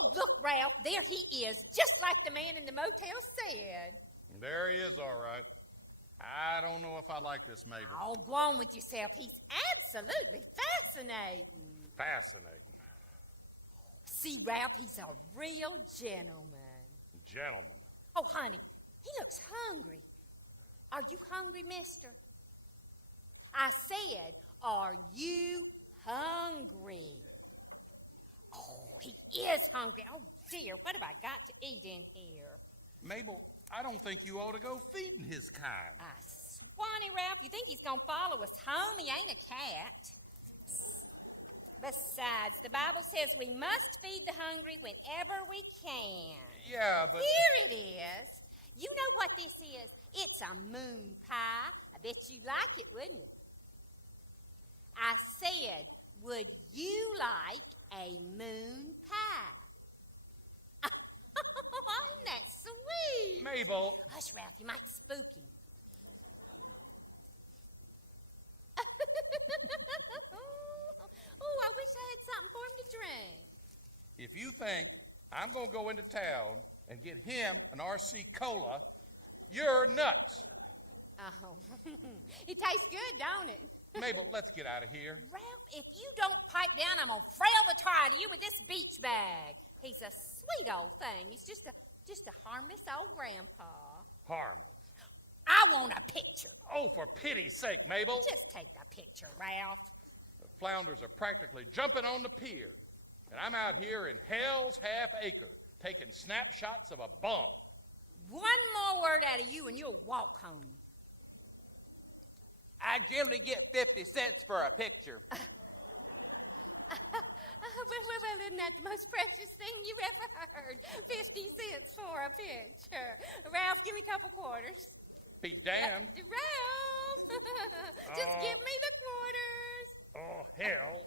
Oh, look, Ralph, there he is, just like the man in the motel said. There he is, all right. I don't know if I like this, Mabel. Oh, go on with yourself. He's absolutely fascinating. Fascinating. See, Ralph, he's a real gentleman. Gentleman. Oh, honey, he looks hungry. Are you hungry, mister? I said, are you hungry? Oh, he is hungry. Oh, dear, what have I got to eat in here? Mabel, I don't think you ought to go feeding his kind. I swanny, Ralph, you think he's gonna follow us home? He ain't a cat. Besides, the Bible says we must feed the hungry whenever we can. Yeah, but... Here it is. You know what this is? It's a moon pie. I bet you'd like it, wouldn't you? I said, would you like a moon pie? Isn't that sweet? Mabel... Hush, Ralph, you might spook him. Oh, I wish I had something for him to drink. If you think I'm going to go into town and get him an RC Cola, you're nuts. Oh, it tastes good, don't it? Mabel, let's get out of here. Ralph, if you don't pipe down, I'm going to frail the tar out of you with this beach bag. He's a sweet old thing. He's just a harmless old grandpa. Harmless. I want a picture. Oh, for pity's sake, Mabel. Just take the picture, Ralph. The flounders are practically jumping on the pier, and I'm out here in hell's half acre taking snapshots of a bum. One more word out of you and you'll walk home. I generally get 50 cents for a picture. Well, isn't that the most precious thing you've ever heard? 50 cents for a picture. Ralph, give me a couple quarters. Be damned. Ralph! Just give me the quarters. Oh, hell.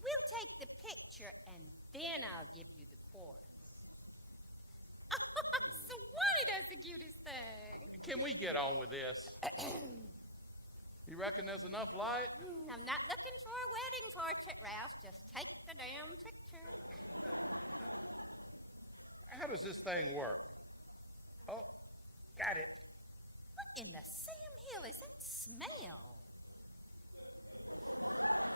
We'll take the picture and then I'll give you the quarters. Swanee does the cutest thing. Can we get on with this? You reckon there's enough light? I'm not looking for a wedding portrait, Ralph. Just take the damn picture. How does this thing work? Oh, got it. What in the Sam Hill is that smell?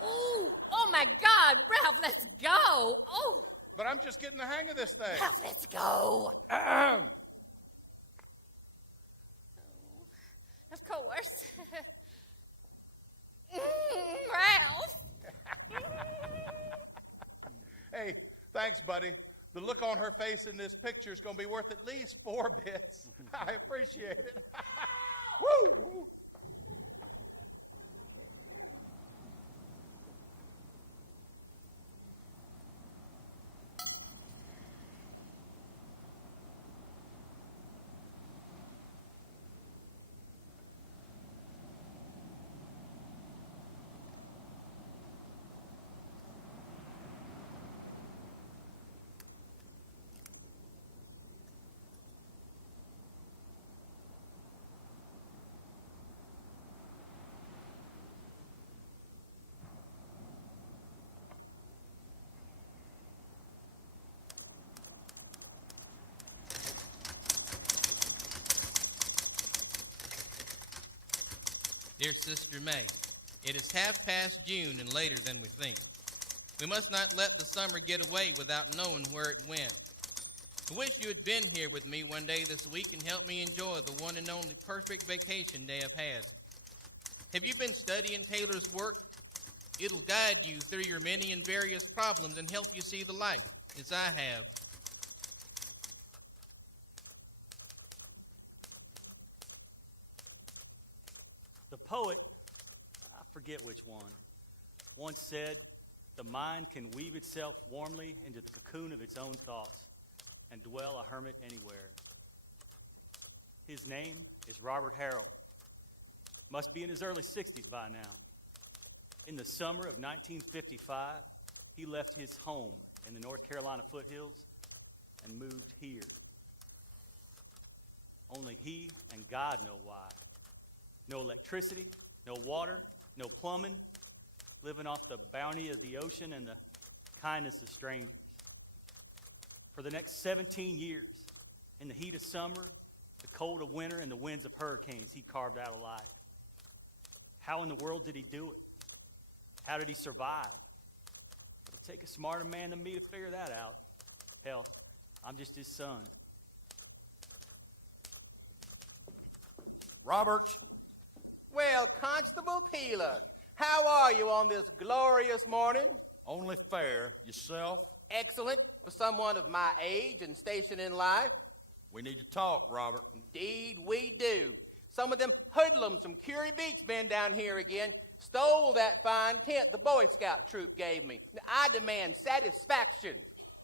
Ooh, oh my God, Ralph, let's go. Oh. But I'm just getting the hang of this thing. Ralph, let's go. Of course. Ralph. Hey, thanks, buddy. The look on her face in this picture is going to be worth at least 4 bits. I appreciate it. Woo! Dear Sister May, it is half past June and later than we think. We must not let the summer get away without knowing where it went. I wish you had been here with me one day this week and helped me enjoy the one and only perfect vacation day I've had. Have you been studying Taylor's work? It'll guide you through your many and various problems and help you see the light, as I have. The poet, I forget which one, once said, "The mind can weave itself warmly into the cocoon of its own thoughts and dwell a hermit anywhere." His name is Robert Harrell. Must be in his early 60s by now. In the summer of 1955, he left his home in the North Carolina foothills and moved here. Only he and God know why. No electricity, no water, no plumbing, living off the bounty of the ocean and the kindness of strangers. For the next 17 years, in the heat of summer, the cold of winter, and the winds of hurricanes, he carved out a life. How in the world did he do it? How did he survive? It'll take a smarter man than me to figure that out. Hell, I'm just his son. Robert, Well, Constable Peeler, how are you on this glorious morning? only fair. Yourself? Excellent for someone of my age and station in life. We need to talk, Robert. Indeed, we do. Some of them hoodlums from Curie Beach been down here again, stole that fine tent the Boy Scout troop gave me. I demand satisfaction.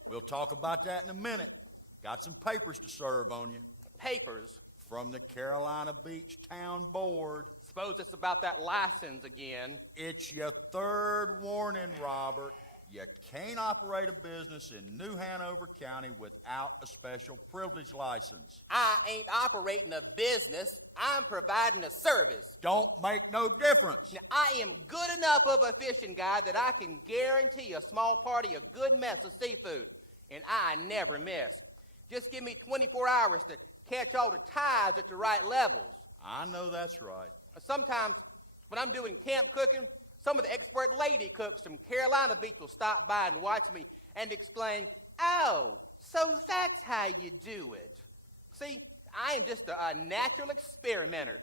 We'll talk about that in a minute. Got some papers to serve on you. Papers. From the Carolina Beach Town Board. Suppose it's about that license again. It's your third warning, Robert. You can't operate a business in New Hanover County without a special privilege license. I ain't operating a business. I'm providing a service. Don't make no difference. Now, I am good enough of a fishing guide that I can guarantee a small party a good mess of seafood. And I never miss. Just give me 24 hours to catch all the tides at the right levels. I know that's right. Sometimes, when I'm doing camp cooking, some of the expert lady cooks from Carolina Beach will stop by and watch me and exclaim, "Oh, so that's how you do it." See, I am just a natural experimenter.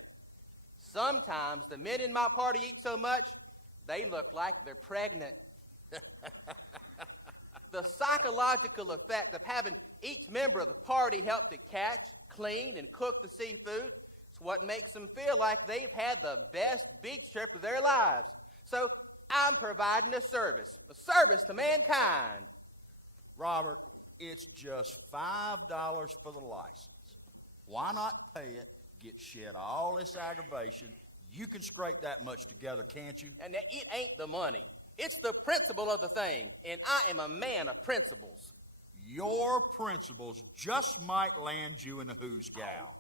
Sometimes the men in my party eat so much, they look like they're pregnant. The psychological effect of having each member of the party help to catch, clean, and cook the seafood is what makes them feel like they've had the best beach trip of their lives. So I'm providing a service to mankind. Robert, it's just $5 for the license. Why not pay it, get shed all this aggravation? You can scrape that much together, can't you? And it ain't the money. It's the principle of the thing, and I am a man of principles. Your principles just might land you in a who's gal.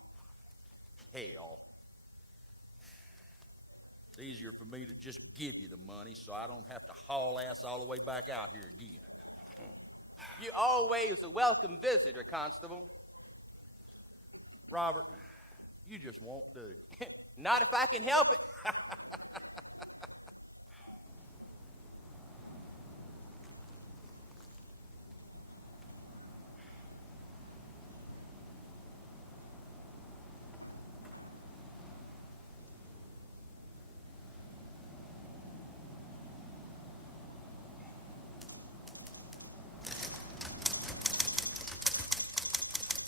Hell. It's easier for me to just give you the money so I don't have to haul ass all the way back out here again. You're always a welcome visitor, Constable. Robert, you just won't do. Not if I can help it.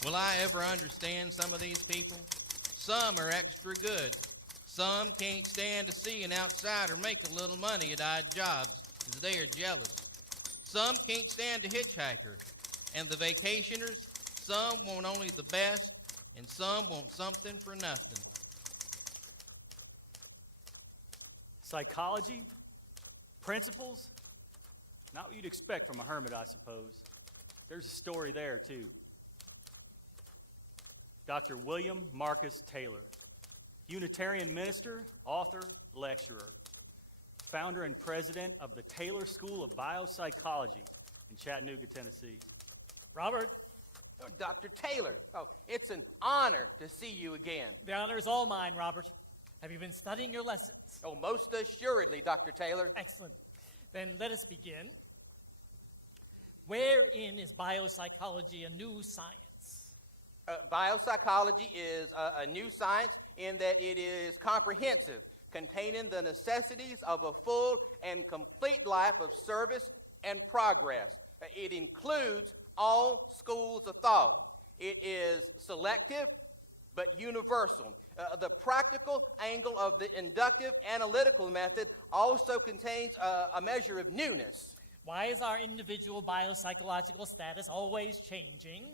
Will I ever understand some of these people? Some are extra good. Some can't stand to see an outsider make a little money at odd jobs, as they are jealous. Some can't stand a hitchhiker. And the vacationers, some want only the best, and some want something for nothing. Psychology? Principles? Not what you'd expect from a hermit, I suppose. There's a story there, too. Dr. William Marcus Taylor, Unitarian minister, author, lecturer, founder and president of the Taylor School of Biopsychology in Chattanooga, Tennessee. Robert, Oh, Dr. Taylor, it's an honor to see you again. the honor is all mine, Robert. Have you been studying your lessons? Oh, most assuredly, Dr. Taylor. Excellent. Then let us begin. Wherein is biopsychology a new science? Biopsychology is a new science in that it is comprehensive, containing the necessities of a full and complete life of service and progress. It includes all schools of thought. It is selective but universal. The practical angle of the inductive analytical method also contains a measure of newness. Why is our individual biopsychological status always changing?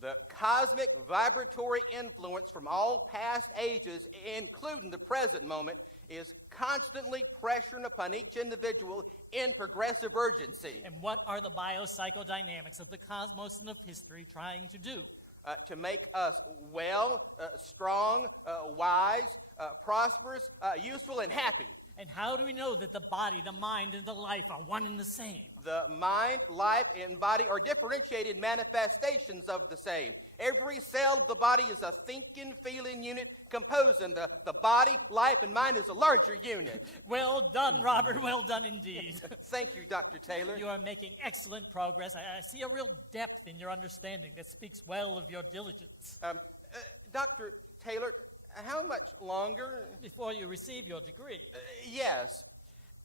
The cosmic vibratory influence from all past ages, including the present moment, is constantly pressuring upon each individual in progressive urgency. And what are the biopsychodynamics of the cosmos and of history trying to do? To make us well, strong, wise, prosperous, useful, and happy. And how do we know that the body, the mind, and the life are one and the same? The mind, life, and body are differentiated manifestations of the same. Every cell of the body is a thinking, feeling unit composing the body, life, and mind is a larger unit. Well done, Robert. Well done indeed. Thank you, Dr. Taylor. You are making excellent progress. I see a real depth in your understanding that speaks well of your diligence. Dr. Taylor, how much longer? Before you receive your degree. Yes.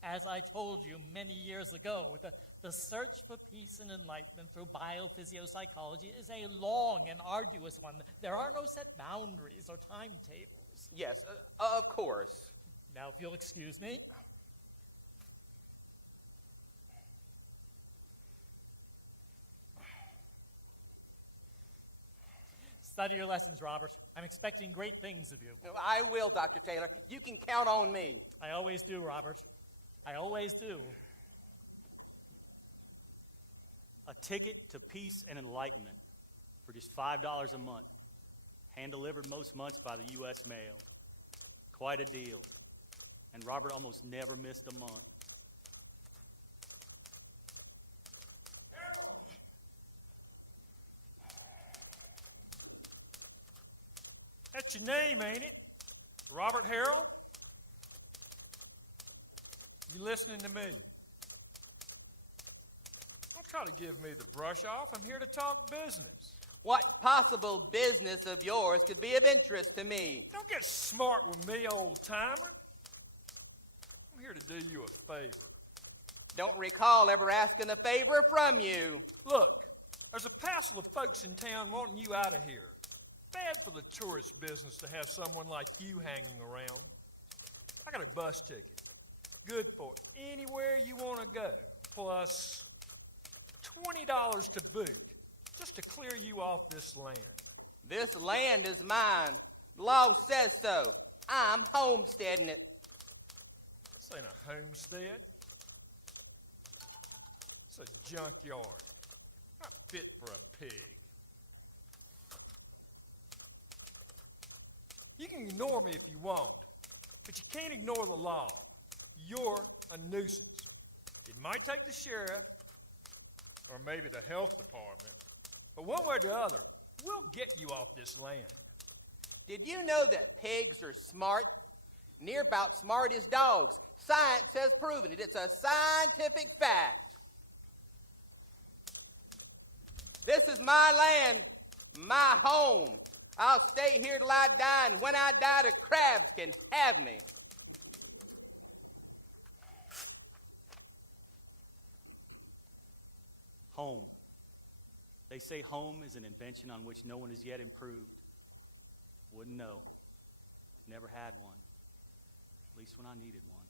As I told you many years ago, the search for peace and enlightenment through biophysiopsychology is a long and arduous one. There are no set boundaries or timetables. Yes, of course. Now, if you'll excuse me. Study your lessons, Robert. I'm expecting great things of you. I will, Dr. Taylor. You can count on me. I always do, Robert. I always do. A ticket to peace and enlightenment for just $5 a month. Hand-delivered most months by the U.S. mail. Quite a deal. And Robert almost never missed a month. That's your name, ain't it? Robert Harrell? You listening to me? Don't try to give me the brush off. I'm here to talk business. What possible business of yours could be of interest to me? Don't get smart with me, old-timer. I'm here to do you a favor. Don't recall ever asking a favor from you. Look, there's a passel of folks in town wanting you out of here. Bad for the tourist business to have someone like you hanging around. I got a bus ticket. Good for anywhere you want to go. Plus $20 to boot, just to clear you off this land. This land is mine. Law says so. I'm homesteading it. This ain't a homestead. It's a junkyard. Not fit for a pig. You can ignore me if you want, but you can't ignore the law. You're a nuisance. It might take the sheriff, or maybe the health department, but one way or the other, we'll get you off this land. Did you know that pigs are smart? Near about smart as dogs. Science has proven it. It's a scientific fact. This is my land, my home. I'll stay here till I die, and when I die, the crabs can have me. Home. They say home is an invention on which no one has yet improved. Wouldn't know. Never had one. At least when I needed one.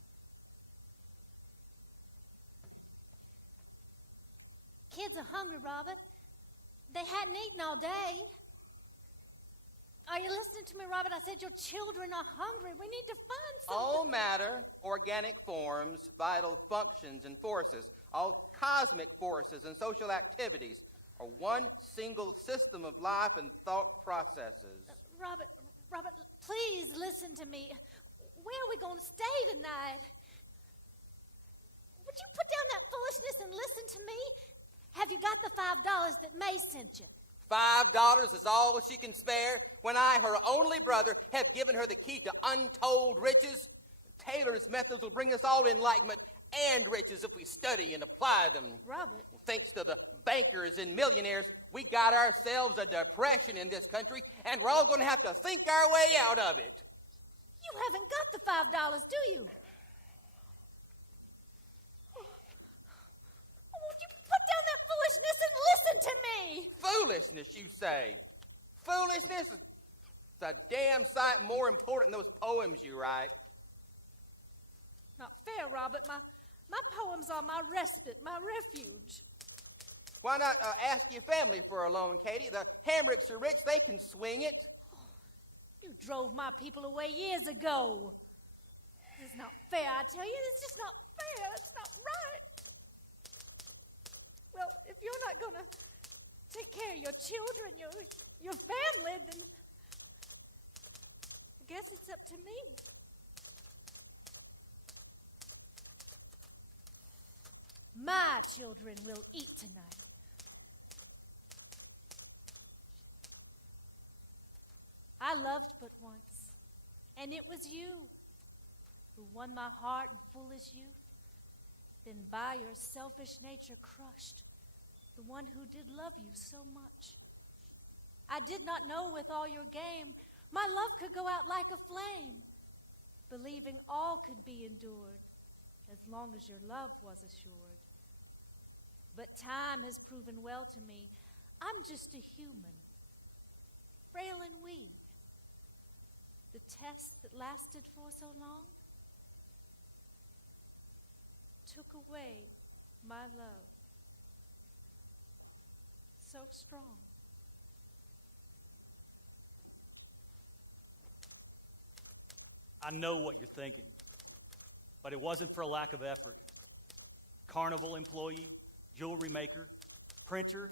Kids are hungry, Robert. They hadn't eaten all day. Are you listening to me, Robert? I said your children are hungry. We need to find something. All matter, organic forms, vital functions and forces, all cosmic forces and social activities are one single system of life and thought processes. Robert, please listen to me. Where are we going to stay tonight? Would you put down that foolishness and listen to me? Have you got the $5 that May sent you? $5 is all she can spare when I, her only brother, have given her the key to untold riches. Taylor's methods will bring us all enlightenment and riches if we study and apply them. Robert. Well, thanks to the bankers and millionaires, we got ourselves a depression in this country, and we're all going to have to think our way out of it. You haven't got the $5, do you? Would you put down that foolishness and listen to me? Foolishness, you say? Foolishness is a damn sight more important than those poems you write. Not fair, Robert. My poems are my respite, my refuge. Why not ask your family for a loan, Katie? The Hamricks are rich. They can swing it. You drove my people away years ago. This is not fair, I tell you. It's just not fair. It's not right. Well, if you're not going to take care of your children, your family, then I guess it's up to me. my children will eat tonight. I loved but once, and it was you who won my heart in foolish youth, then by your selfish nature crushed the one who did love you so much. I did not know with all your game my love could go out like a flame, believing all could be endured as long as your love was assured. But time has proven well to me I'm just a human, frail and weak. The test that lasted for so long took away my love so strong. I know what you're thinking, but it wasn't for a lack of effort. Carnival employee, jewelry maker, printer,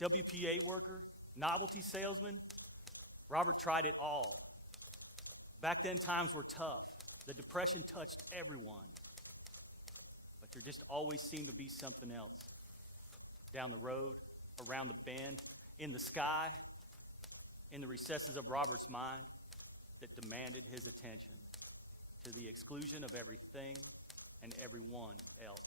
WPA worker, novelty salesman. Robert tried it all. Back then, times were tough. The Depression touched everyone. But there just always seemed to be something else. Down the road, around the bend, in the sky, in the recesses of Robert's mind, that demanded his attention, to the exclusion of everything and everyone else.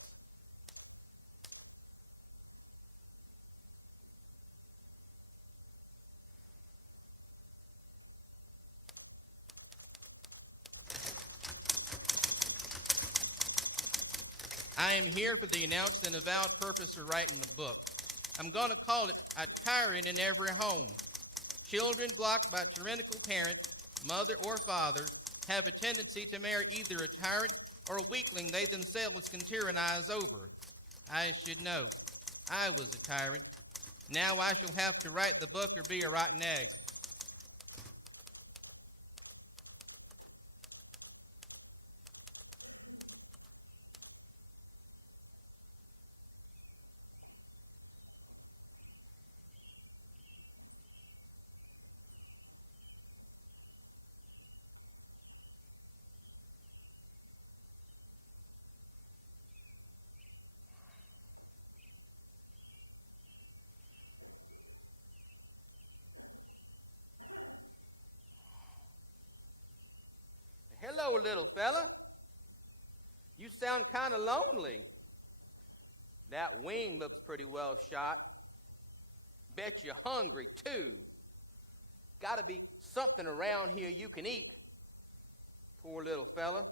I am here for the announced and avowed purpose of writing the book. I'm going to call it A Tyrant in Every Home. Children blocked by tyrannical parents, mother or father, have a tendency to marry either a tyrant or a weakling they themselves can tyrannize over. I should know. I was a tyrant. Now I shall have to write the book or be a rotten egg. Hello, little fella. You sound kind of lonely. That wing looks pretty well shot. Bet you're hungry, too. Gotta be something around here you can eat. Poor little fella.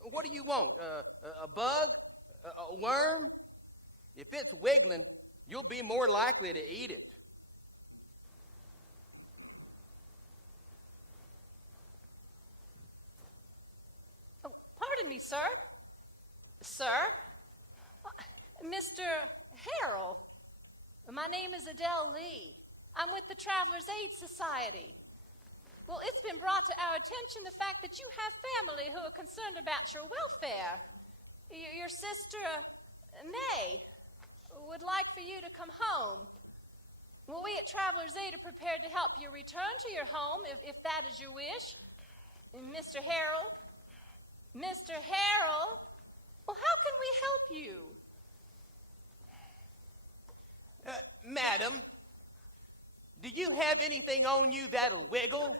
What do you want? A bug? A worm? If it's wiggling, you'll be more likely to eat it. Oh, pardon me, sir. Sir? Mr. Harrell. My name is Adele Lee. I'm with the Travelers Aid Society. Well, it's been brought to our attention the fact that you have family who are concerned about your welfare. Your sister, May, would like for you to come home. Well, we at Travelers Aid are prepared to help you return to your home if that is your wish. Mr. Harrell? Mr. Harrell? Well, how can we help you? Madam, do you have anything on you that'll wiggle?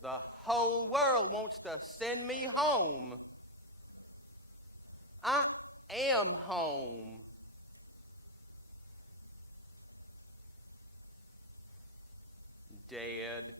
The whole world wants to send me home. I am home. Dead.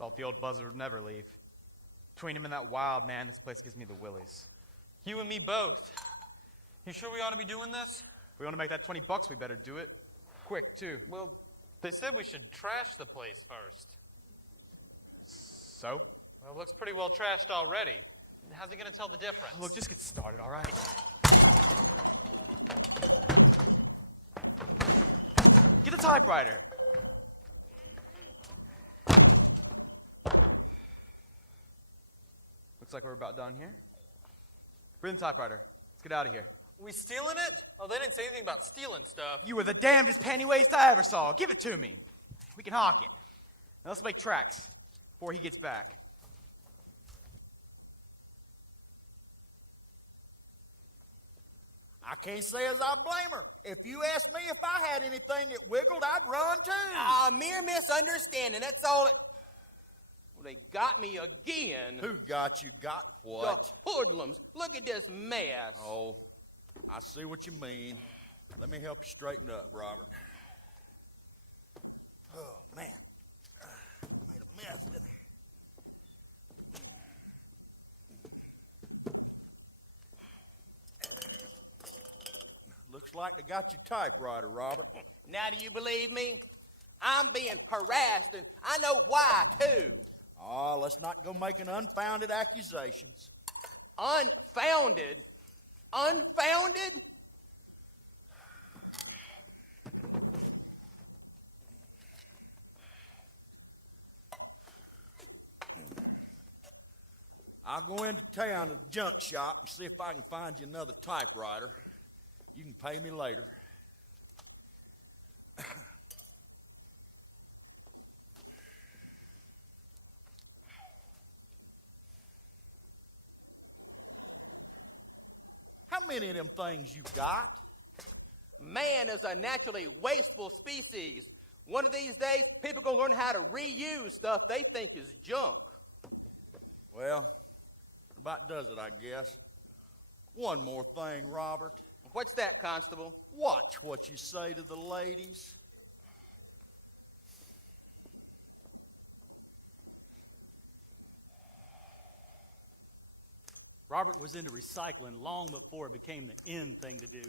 Thought the old buzzard would never leave. Between him and that wild man, this place gives me the willies. You and me both. You sure we ought to be doing this? If we want to make that $20, we better do it quick, too. Well, they said we should trash the place first. So? Well, it looks pretty well trashed already. How's he going to tell the difference? Look, just get started, all right? Get the typewriter. Looks like we're about done here. Bring the typewriter. Let's get out of here. We stealing it? Oh, they didn't say anything about stealing stuff. You were the damnedest panty waste I ever saw. Give it to me. We can hawk it. Now let's make tracks before he gets back. I can't say as I blame her. If you asked me if I had anything that wiggled, I'd run too. Ah, mere misunderstanding. That's all it... Well, they got me again. Who got you? Got what? The hoodlums. Look at this mess. Oh, I see what you mean. Let me help you straighten up, Robert. Oh, man. Made a mess, didn't I? Looks like they got your typewriter, Robert. Now do you believe me? I'm being harassed, and I know why, too. Oh, let's not go making unfounded accusations. Unfounded? Unfounded? I'll go into town to the junk shop and see if I can find you another typewriter. You can pay me later. How many of them things you got? Man is a naturally wasteful species. One of these days, people gonna learn how to reuse stuff they think is junk. Well, that about does it, I guess. One more thing, Robert. What's that, Constable? Watch what you say to the ladies. Robert was into recycling long before it became the in thing to do.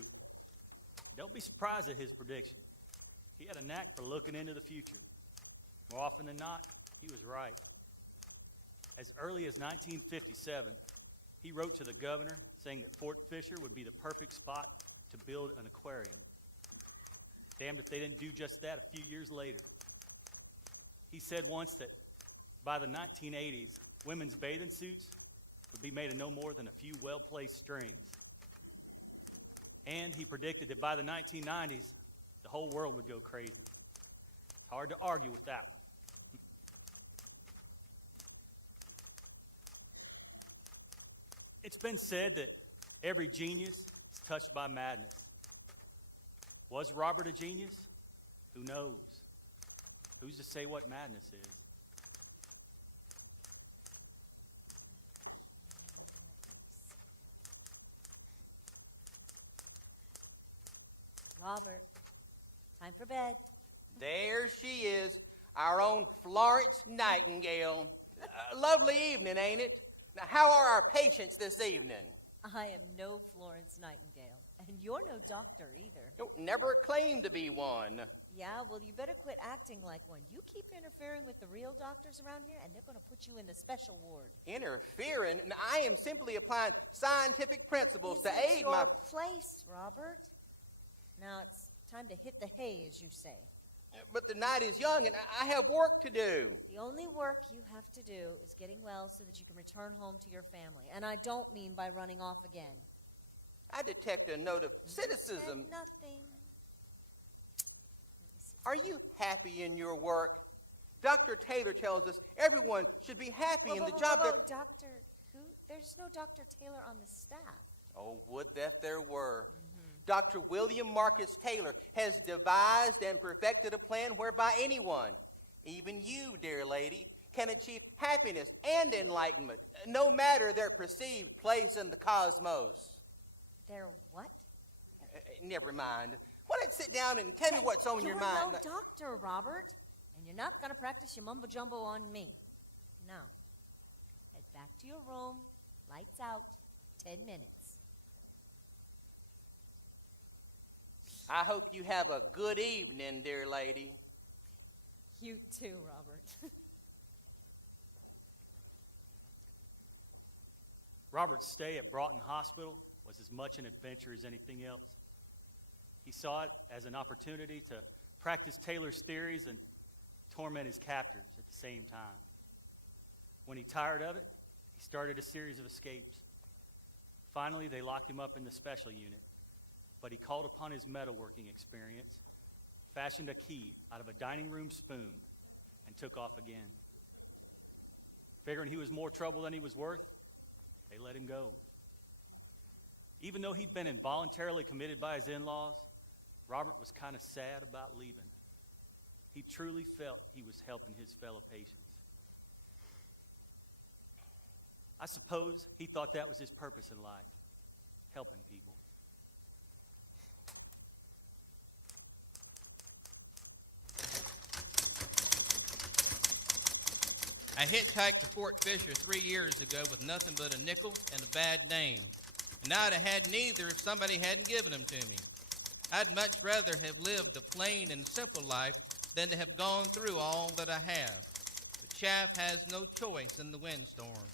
Don't be surprised at his prediction. He had a knack for looking into the future. More often than not, he was right. As early as 1957, he wrote to the governor saying that Fort Fisher would be the perfect spot to build an aquarium. Damned if they didn't do just that a few years later. He said once that by the 1980s, women's bathing suits would be made of no more than a few well-placed strings. And he predicted that by the 1990s, the whole world would go crazy. It's hard to argue with that one. It's been said that every genius is touched by madness. Was Robert a genius? Who knows? Who's to say what madness is? Robert, time for bed. There she is, our own Florence Nightingale. Lovely evening, ain't it? Now, how are our patients this evening? I am no Florence Nightingale, and you're no doctor either. Don't never claim to be one. Yeah, well, you better quit acting like one. You keep interfering with the real doctors around here, and they're going to put you in the special ward. Interfering? And I am simply applying scientific principles This to is aid your my... place, Robert. Now it's time to hit the hay, as you say. But the night is young, and I have work to do. The only work you have to do is getting well so that you can return home to your family. And I don't mean by running off again. I detect a note of cynicism. Said nothing. Are you happy in your work? Dr. Taylor tells us everyone should be happy in the job that... Dr. Who? There's no Dr. Taylor on the staff. Oh, would that there were. Dr. William Marcus Taylor has devised and perfected a plan whereby anyone, even you, dear lady, can achieve happiness and enlightenment, no matter their perceived place in the cosmos. Their what? Never mind. Why don't you sit down and tell me what's on your mind? You're no doctor, Robert, and you're not going to practice your mumbo-jumbo on me. Back to your room. Lights out. 10 minutes. I hope you have a good evening, dear lady. You too, Robert. Robert's stay at Broughton Hospital was as much an adventure as anything else. He saw it as an opportunity to practice Taylor's theories and torment his captors at the same time. When he tired of it, he started a series of escapes. Finally, they locked him up in the special unit, but he called upon his metalworking experience, fashioned a key out of a dining room spoon, and took off again. Figuring he was more trouble than he was worth, they let him go. Even though he'd been involuntarily committed by his in-laws, Robert was kind of sad about leaving. He truly felt he was helping his fellow patients. I suppose he thought that was his purpose in life, helping people. I hitchhiked to Fort Fisher 3 years ago with nothing but a nickel and a bad name. And I'd have had neither if somebody hadn't given them to me. I'd much rather have lived a plain and simple life than to have gone through all that I have. But chaff has no choice in the windstorm.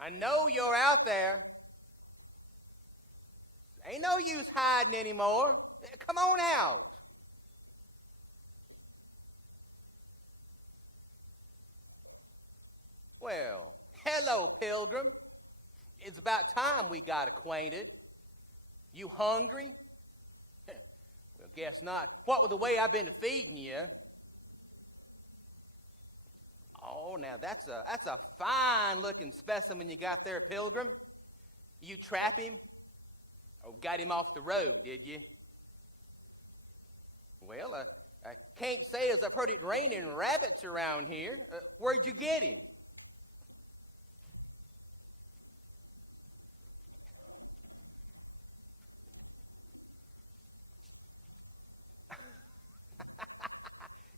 I know you're out there. Ain't no use hiding anymore. Come on out. Well, hello, Pilgrim. It's about time we got acquainted. You hungry? Well, guess not. What with the way I've been feeding you? Oh, now that's a fine-looking specimen you got there, Pilgrim. You trap him? Oh, got him off the road, did you? Well, I can't say as I've heard it raining rabbits around here. Where'd you get him?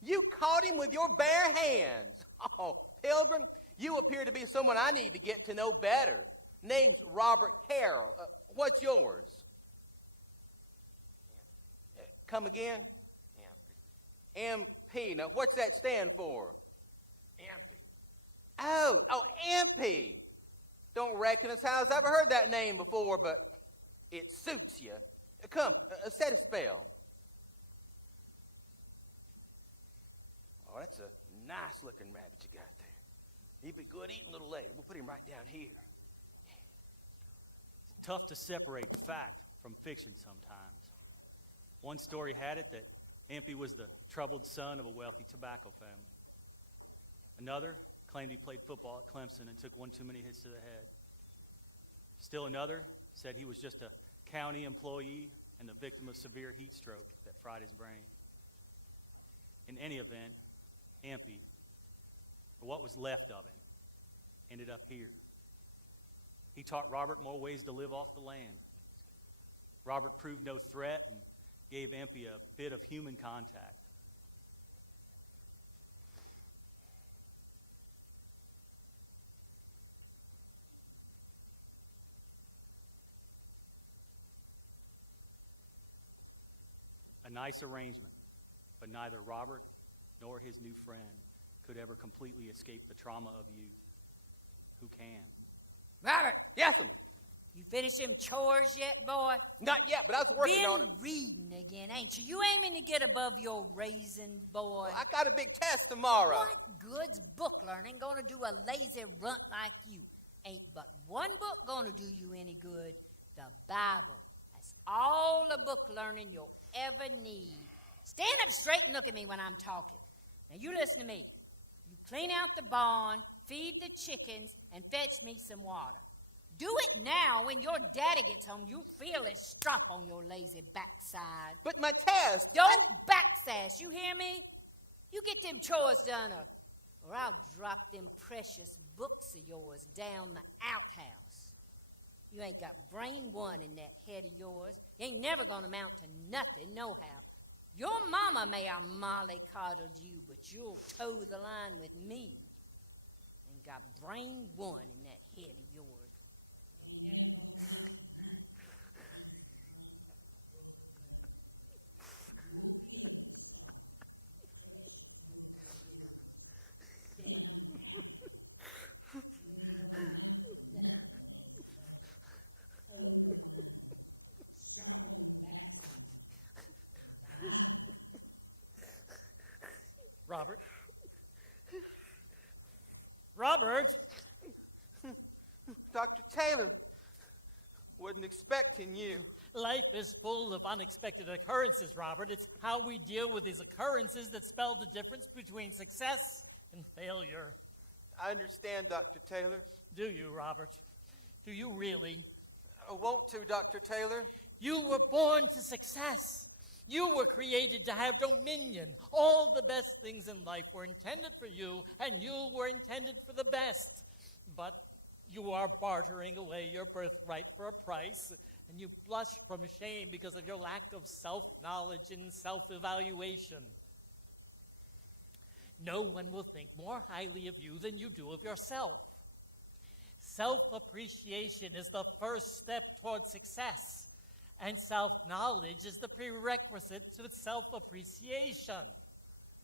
You caught him with your bare hands. Oh, Pilgrim, you appear to be someone I need to get to know better. Name's Robert Harrell. What's yours? Come again? MP. Now, what's that stand for? MP. Oh, MP. Don't reckon as how I've ever heard that name before, but it suits you. Come, set a spell. Oh, that's a nice-looking rabbit you got there. He'd be good eating a little later. We'll put him right down here. It's tough to separate fact from fiction sometimes. One story had it that Impey was the troubled son of a wealthy tobacco family. Another claimed he played football at Clemson and took one too many hits to the head. Still another said he was just a county employee and the victim of severe heat stroke that fried his brain. In any event, Impey, or what was left of him, ended up here. He taught Robert more ways to live off the land. Robert proved no threat and gave Impey a bit of human contact. A nice arrangement, but neither Robert nor his new friend could ever completely escape the trauma of youth. Who can? Robert! Yes'm. You finished them chores yet, boy? Not yet, but I was working on it. Been reading again, ain't you? You aiming to get above your raisin, boy? Well, I got a big test tomorrow. What good's book learning gonna do a lazy runt like you? Ain't but one book gonna do you any good. The Bible. That's all the book learning you'll ever need. Stand up straight and look at me when I'm talking. Now you listen to me. You clean out the barn, feed the chickens, and fetch me some water. Do it now. When your daddy gets home, you'll feel his strop on your lazy backside. But my test... Don't backsass, you hear me? You get them chores done, or I'll drop them precious books of yours down the outhouse. You ain't got brain one in that head of yours. You ain't never gonna amount to nothing, nohow. Your mama may have mollycoddled you, but you'll toe the line with me. And got brain one in that head of yours. Robert? Robert! Dr. Taylor, wasn't expecting you. Life is full of unexpected occurrences, Robert. It's how we deal with these occurrences that spell the difference between success and failure. I understand, Dr. Taylor. Do you, Robert? Do you really? I want to, Dr. Taylor. You were born to success. You were created to have dominion. All the best things in life were intended for you, and you were intended for the best. But you are bartering away your birthright for a price, and you blush from shame because of your lack of self-knowledge and self-evaluation. No one will think more highly of you than you do of yourself. Self-appreciation is the first step toward success, and self-knowledge is the prerequisite to self-appreciation.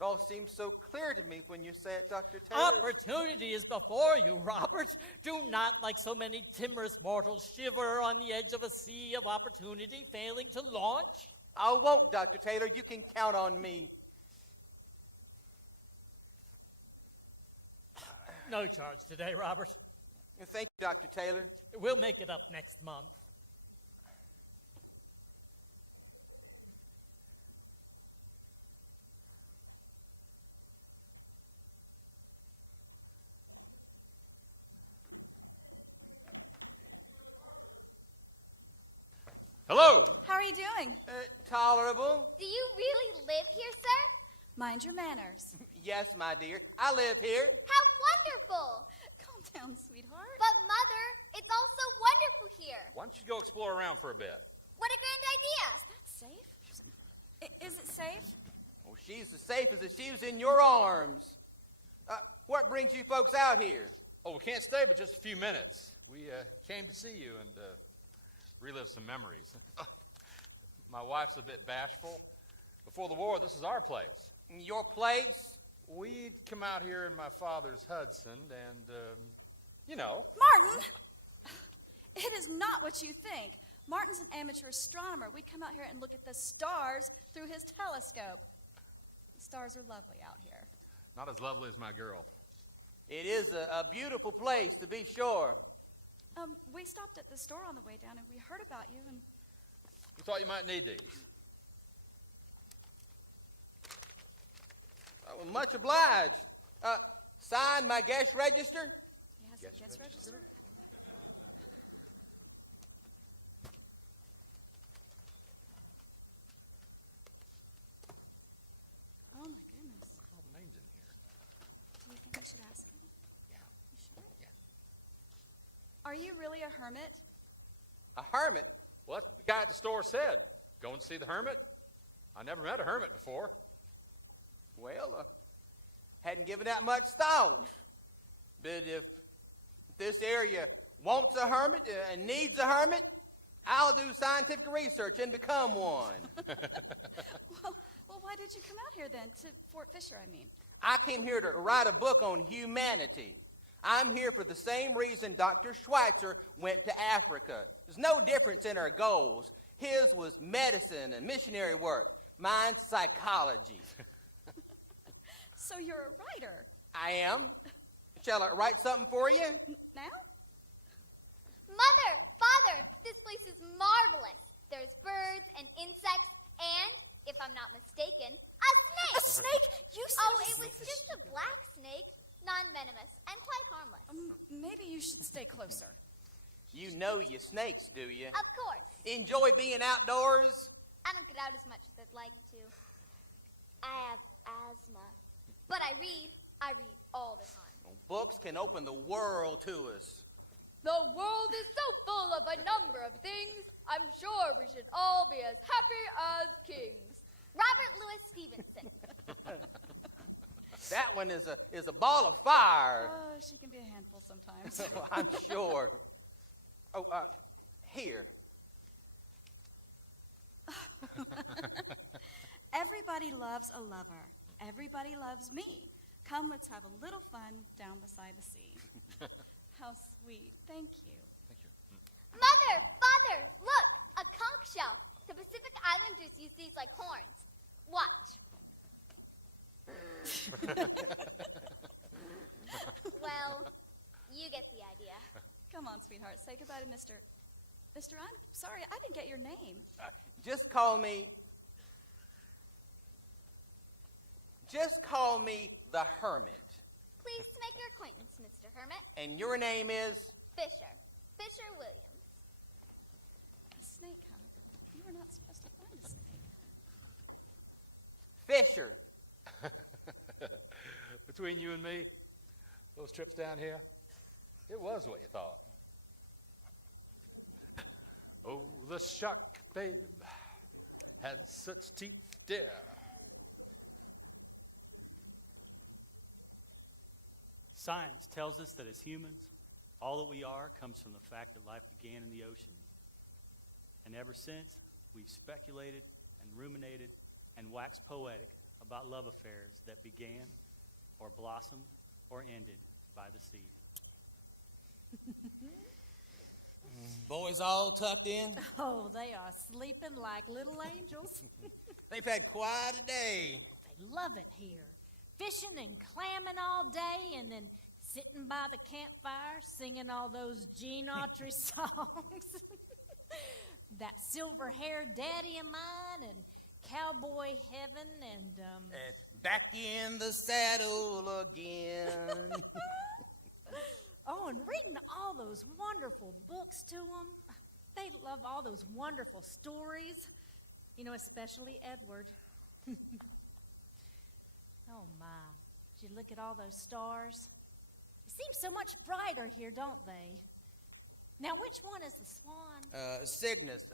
It all seems so clear to me when you say it, Dr. Taylor. Opportunity is before you, Robert. Do not, like so many timorous mortals, shiver on the edge of a sea of opportunity, failing to launch. I won't, Dr. Taylor. You can count on me. No charge today, Robert. Thank you, Dr. Taylor. We'll make it up next month. Hello. How are you doing? Tolerable. Do you really live here, sir? Mind your manners. Yes, my dear. I live here. How wonderful! Calm down, sweetheart. But, Mother, it's all so wonderful here. Why don't you go explore around for a bit? What a grand idea! Is that safe? Is it safe? Oh, she's as safe as if she was in your arms. What brings you folks out here? Oh, we can't stay but just a few minutes. We came to see you and relive some memories. My wife's a bit bashful. Before the war, this is our place. Your place? We'd come out here in my father's Hudson and, you know. Martin! It is not what you think. Martin's an amateur astronomer. We come out here and look at the stars through his telescope. The stars are lovely out here. Not as lovely as my girl. It is a beautiful place, to be sure. We stopped at the store on the way down and we heard about you and... We thought you might need these. Oh, much obliged. Sign my guest register? Yes, guest register? Oh my goodness. Look at all the names in here. Do you think I should ask him? Yeah. You sure? Yeah. Are you really a hermit? A hermit? Well, that's what the guy at the store said. Going to see the hermit? I never met a hermit before. Well, hadn't given that much thought. But if this area wants a hermit and needs a hermit, I'll do scientific research and become one. Well, why did you come out here then, to Fort Fisher, I mean? I came here to write a book on humanity. I'm here for the same reason Dr. Schweitzer went to Africa. There's no difference in our goals. His was medicine and missionary work. Mine's psychology. So you're a writer. I am. Shall I write something for you? Now? Mother, Father, this place is marvelous. There's birds and insects and, if I'm not mistaken, a snake. A snake? You said Oh, it was just a black snake, non-venomous and quite harmless. Maybe you should stay closer. You know your snakes, do you? Of course. Enjoy being outdoors? I don't get out as much as I'd like to. I have asthma. But I read all the time. Well, books can open the world to us. The world is so full of a number of things. I'm sure we should all be as happy as kings. Robert Louis Stevenson. That one is a ball of fire. Oh, she can be a handful sometimes. Well, I'm sure. Oh, here. Everybody loves a lover. Everybody loves me. Come, let's have a little fun down beside the sea. How sweet. Thank you. Mother, Father, look, a conch shell. The Pacific Islanders use these like horns. Watch. Well, you get the idea. Come on, sweetheart. Say goodbye to Mr. I'm sorry, I didn't get your name. Just call me the Hermit. Pleased to make your acquaintance, Mr. Hermit. And your name is? Fisher. Fisher Williams. A snake, huh? You were not supposed to find a snake. Fisher. Between you and me, those trips down here, it was what you thought. Oh, the shark, babe, has such teeth dear. Science tells us that as humans, all that we are comes from the fact that life began in the ocean. And ever since, we've speculated and ruminated and waxed poetic about love affairs that began or blossomed or ended by the sea. Boys all tucked in? Oh, they are sleeping like little angels. They've had quite a day. They love it here. Fishing and clamming all day and then sitting by the campfire singing all those Gene Autry songs. That silver-haired daddy of mine and Cowboy Heaven and back in the saddle again. Oh, and reading all those wonderful books to them. They love all those wonderful stories. You know, especially Edward. Oh, my. Did you look at all those stars? They seem so much brighter here, don't they? Now, which one is the swan? Cygnus.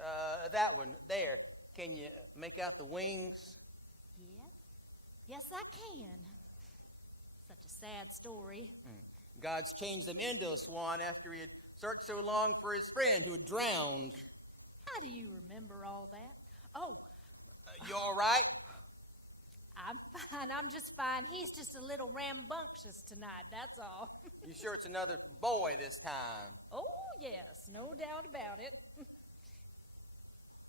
That one, there. Can you make out the wings? Yes. Yes, I can. Such a sad story. God's changed them into a swan after he had searched so long for his friend who had drowned. How do you remember all that? Oh. You all right? I'm fine. I'm just fine. He's just a little rambunctious tonight, that's all. You sure it's another boy this time? Oh, yes. No doubt about it.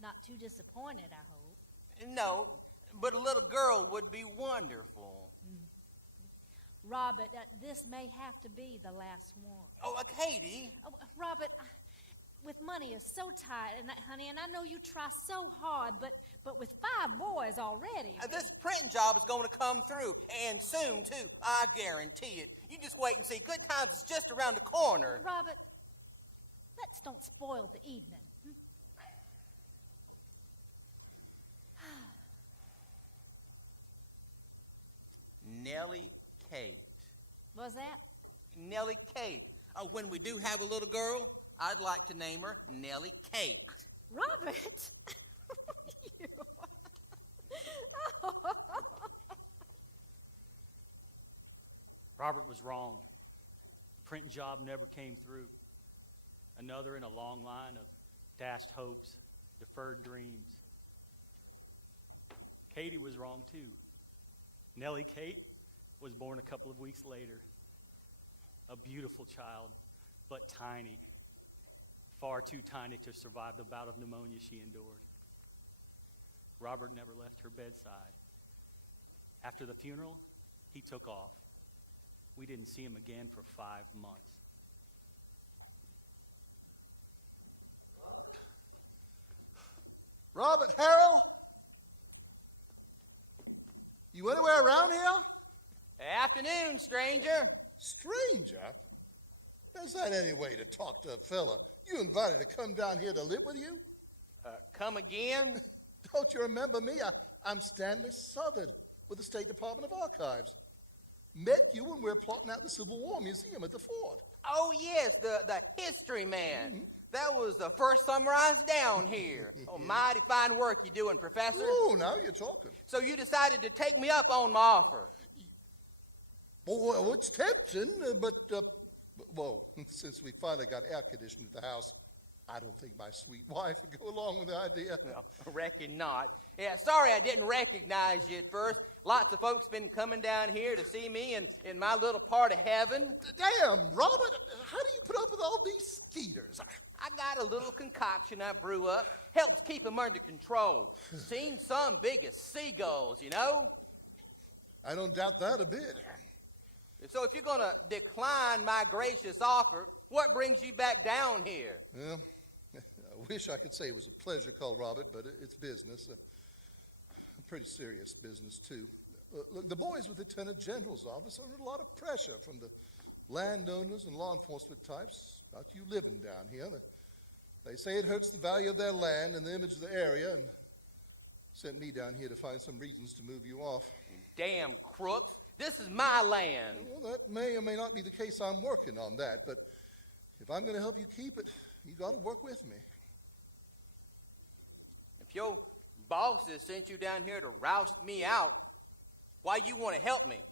Not too disappointed, I hope. No, but a little girl would be wonderful. Robert, this may have to be the last one. Oh, Katie. Oh, Robert, with money is so tight, and honey, and I know you try so hard, but with 5 boys already. This printing job is going to come through, and soon, too. I guarantee it. You just wait and see. Good times is just around the corner. Robert, let's don't spoil the evening. Nellie Kate. What's that? Nellie Kate. When we do have a little girl, I'd like to name her Nellie Kate. Robert! Robert was wrong. The printing job never came through. Another in a long line of dashed hopes, deferred dreams. Katie was wrong too. Nellie Kate was born a couple of weeks later. A beautiful child, but tiny. Far too tiny to survive the bout of pneumonia she endured. Robert never left her bedside. After the funeral, he took off. We didn't see him again for 5 months. Robert Harrell? You anywhere around here? Afternoon, stranger. Stranger? Is that any way to talk to a fella you invited to come down here to live with you? Come again? Don't you remember me? I'm Stanley Southard with the State Department of Archives. Met you when we were plotting out the Civil War Museum at the fort. Oh, yes, the history man. That was the first summer I was down here. Oh, mighty fine work you're doing, Professor. Oh, now you're talking. So you decided to take me up on my offer. Well, it's tempting, well, since we finally got air conditioning at the house, I don't think my sweet wife would go along with the idea. Well, I reckon not. Yeah, sorry I didn't recognize you at first. Lots of folks been coming down here to see me in my little part of heaven. Damn, Robert, how do you put up with all these skeeters? I got a little concoction I brew up. Helps keep them under control. Seen some big as seagulls, you know? I don't doubt that a bit. So if you're going to decline my gracious offer, what brings you back down here? Well, I wish I could say it was a pleasure call, Robert, but it's business. A pretty serious business, too. Look, the boys with the Lieutenant General's office are under a lot of pressure from the landowners and law enforcement types about you living down here. They say it hurts the value of their land and the image of the area, and sent me down here to find some reasons to move you off. Damn crooks. This is my land. Well, that may or may not be the case. I'm working on that, but if I'm going to help you keep it, you got to work with me. If your bosses sent you down here to roust me out, why you want to help me?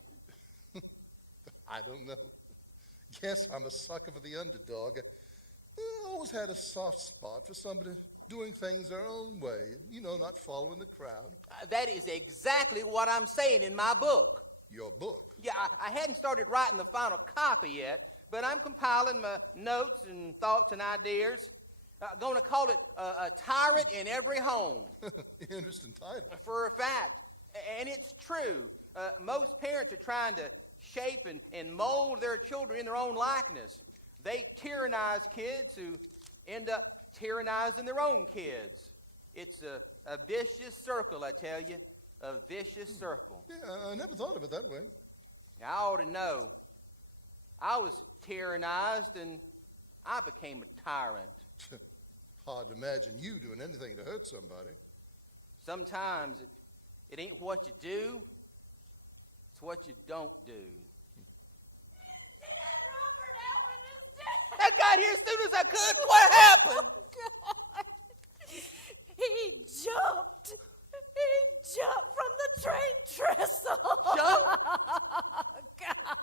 I don't know. Guess I'm a sucker for the underdog. I always had a soft spot for somebody doing things their own way, not following the crowd. That is exactly what I'm saying in my book. Your book? Yeah, I hadn't started writing the final copy yet, but I'm compiling my notes and thoughts and ideas. Going to call it A Tyrant in Every Home. Interesting title. For a fact. And it's true. Most parents are trying to shape and mold their children in their own likeness. They tyrannize kids who end up tyrannizing their own kids. It's a vicious circle, I tell you. A vicious circle. Yeah, I never thought of it that way. I ought to know. I was tyrannized and I became a tyrant. Hard to imagine you doing anything to hurt somebody. Sometimes it ain't what you do, it's what you don't do. I got here as soon as I could. What happened? Oh, God. He jumped. He jumped from the train trestle. Jumped? God.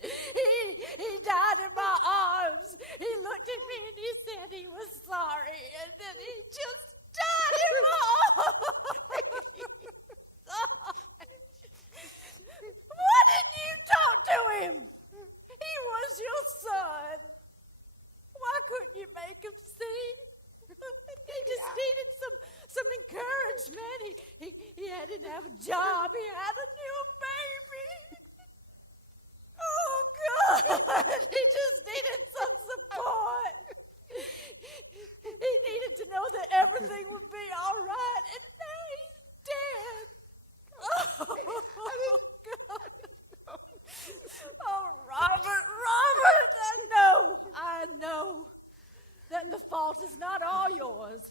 He died in my arms. He looked at me and he said he was sorry, and then he just died in my arms. Why didn't you talk to him? He was your son. Why couldn't you make him see? He just needed some encouragement. He didn't have a job. He had a new baby. Oh, God. He just needed some support. He needed to know that everything would be all right, and now he's dead. Oh, God. Oh, Robert, I know that the fault is not all yours.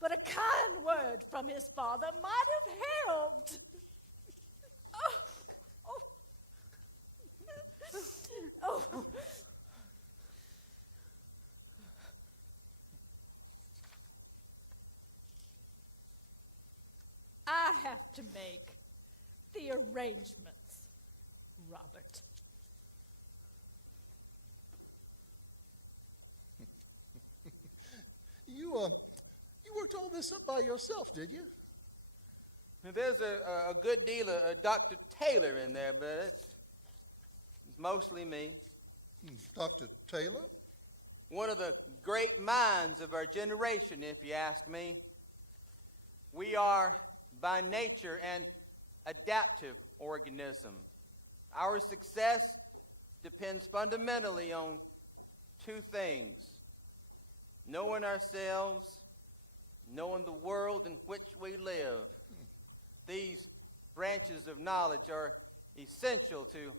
But a kind word from his father might have helped. Oh. I have to make the arrangements, Robert. You worked all this up by yourself, did you? There's a good deal of Dr. Taylor in there, but it's mostly me. Dr. Taylor? One of the great minds of our generation, if you ask me. We are, by nature, an adaptive organism. Our success depends fundamentally on two things: knowing ourselves, knowing the world in which we live. These branches of knowledge are essential to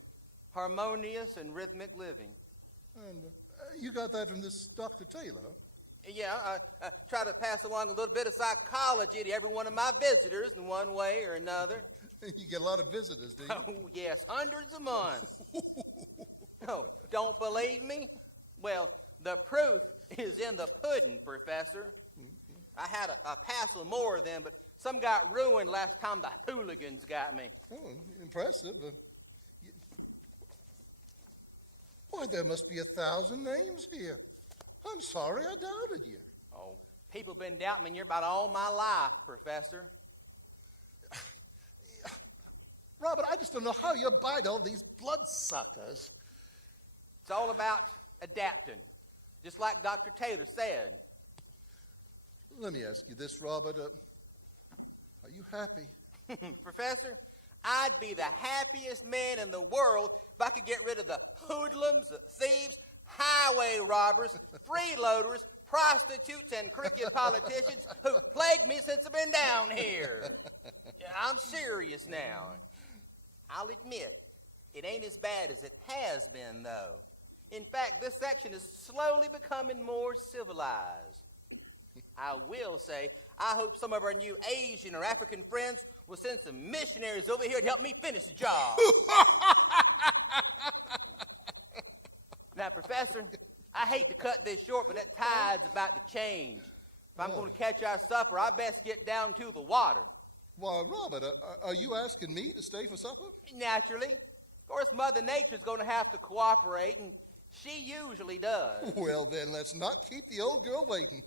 harmonious and rhythmic living. And you got that from this Dr. Taylor? Yeah, I try to pass along a little bit of psychology to every one of my visitors in one way or another. You get a lot of visitors, do you? Oh, yes, hundreds a month. Oh, don't believe me? Well, the proof is in the pudding, Professor. I had a passel more of them, but some got ruined last time the hooligans got me. Oh, impressive. Why, there must be 1,000 names here. I'm sorry I doubted you. Oh, people been doubting me near about all my life, Professor. Robert, I just don't know how you bite all these bloodsuckers. It's all about adapting, just like Dr. Taylor said. Let me ask you this, Robert. Are you happy? Professor, I'd be the happiest man in the world if I could get rid of the hoodlums, the thieves, highway robbers, freeloaders, prostitutes, and crooked politicians who plagued me since I've been down here. I'm serious now. I'll admit, it ain't as bad as it has been, though. In fact, this section is slowly becoming more civilized. I will say, I hope some of our new Asian or African friends will send some missionaries over here to help me finish the job. Now, Professor, I hate to cut this short, but that tide's about to change. If I'm going to catch our supper, I best get down to the water. Why, Robert, are you asking me to stay for supper? Naturally. Of course, Mother Nature's going to have to cooperate, and she usually does. Well, then, let's not keep the old girl waiting.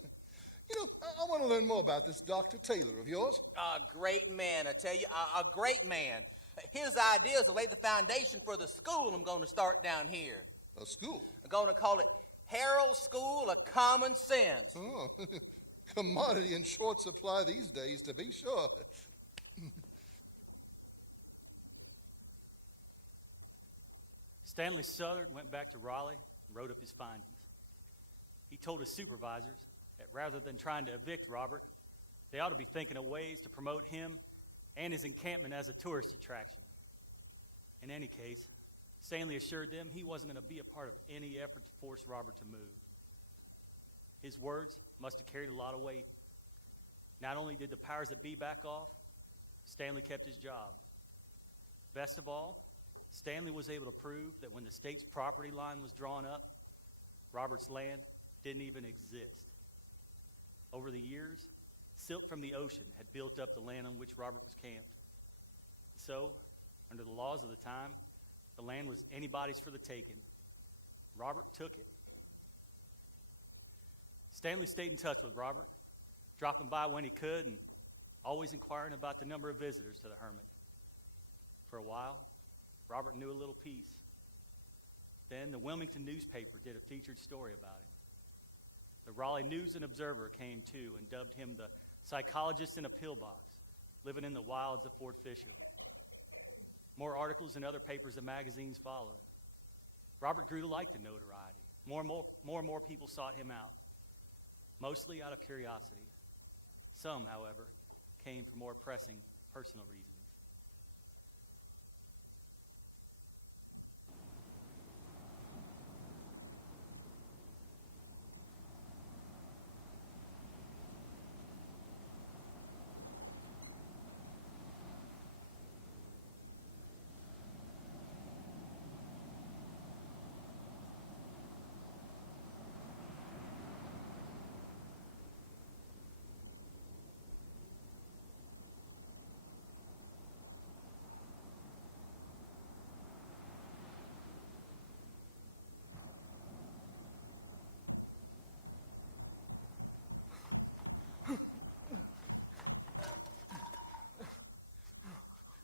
You know, I want to learn more about this Dr. Taylor of yours. A great man, I tell you, a great man. His idea is to lay the foundation for the school I'm going to start down here. A school? I'm going to call it Harold's School of Common Sense. Oh, commodity in short supply these days, to be sure. Stanley Southard went back to Raleigh and wrote up his findings. He told his supervisors that rather than trying to evict Robert, they ought to be thinking of ways to promote him and his encampment as a tourist attraction. In any case, Stanley assured them he wasn't going to be a part of any effort to force Robert to move. His words must have carried a lot of weight. Not only did the powers that be back off, Stanley kept his job. Best of all, Stanley was able to prove that when the state's property line was drawn up, Robert's land didn't even exist. Over the years, silt from the ocean had built up the land on which Robert was camped. So, under the laws of the time, the land was anybody's for the taking. Robert took it. Stanley stayed in touch with Robert, dropping by when he could and always inquiring about the number of visitors to the Hermit. For a while, Robert knew a little peace. Then the Wilmington newspaper did a featured story about him. The Raleigh News and Observer came too and dubbed him the psychologist in a pillbox, living in the wilds of Ft Fisher. More articles in other papers and magazines followed. Robert grew to like the notoriety. More and more people sought him out, mostly out of curiosity. Some, however, came for more pressing personal reasons.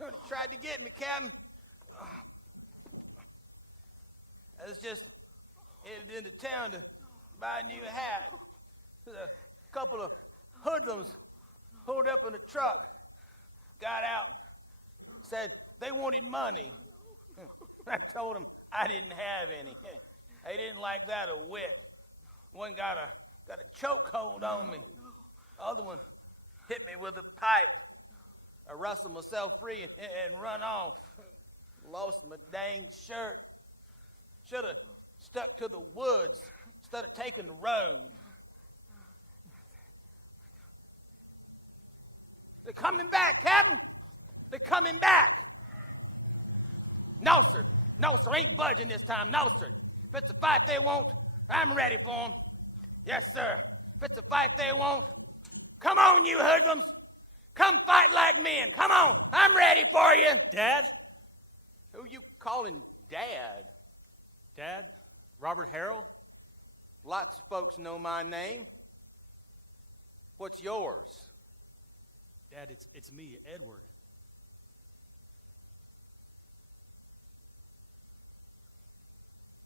He tried to get me, Captain. I was just headed into town to buy a new hat. A couple of hoodlums pulled up in a truck, got out, said they wanted money. I told them I didn't have any. They didn't like that a whit. One got a chokehold on me. The other one hit me with a pipe. I wrestled myself free and run off. Lost my dang shirt. Should have stuck to the woods instead of taking the road. They're coming back, Captain. They're coming back. No, sir. No, sir. Ain't budging this time. No, sir. If it's a fight they want, I'm ready for 'em. Yes, sir. If it's a fight they want, come on, you hoodlums. Come fight like men. Come on. I'm ready for you. Dad? Who you calling Dad? Dad? Robert Harrell? Lots of folks know my name. What's yours? Dad, it's me, Edward.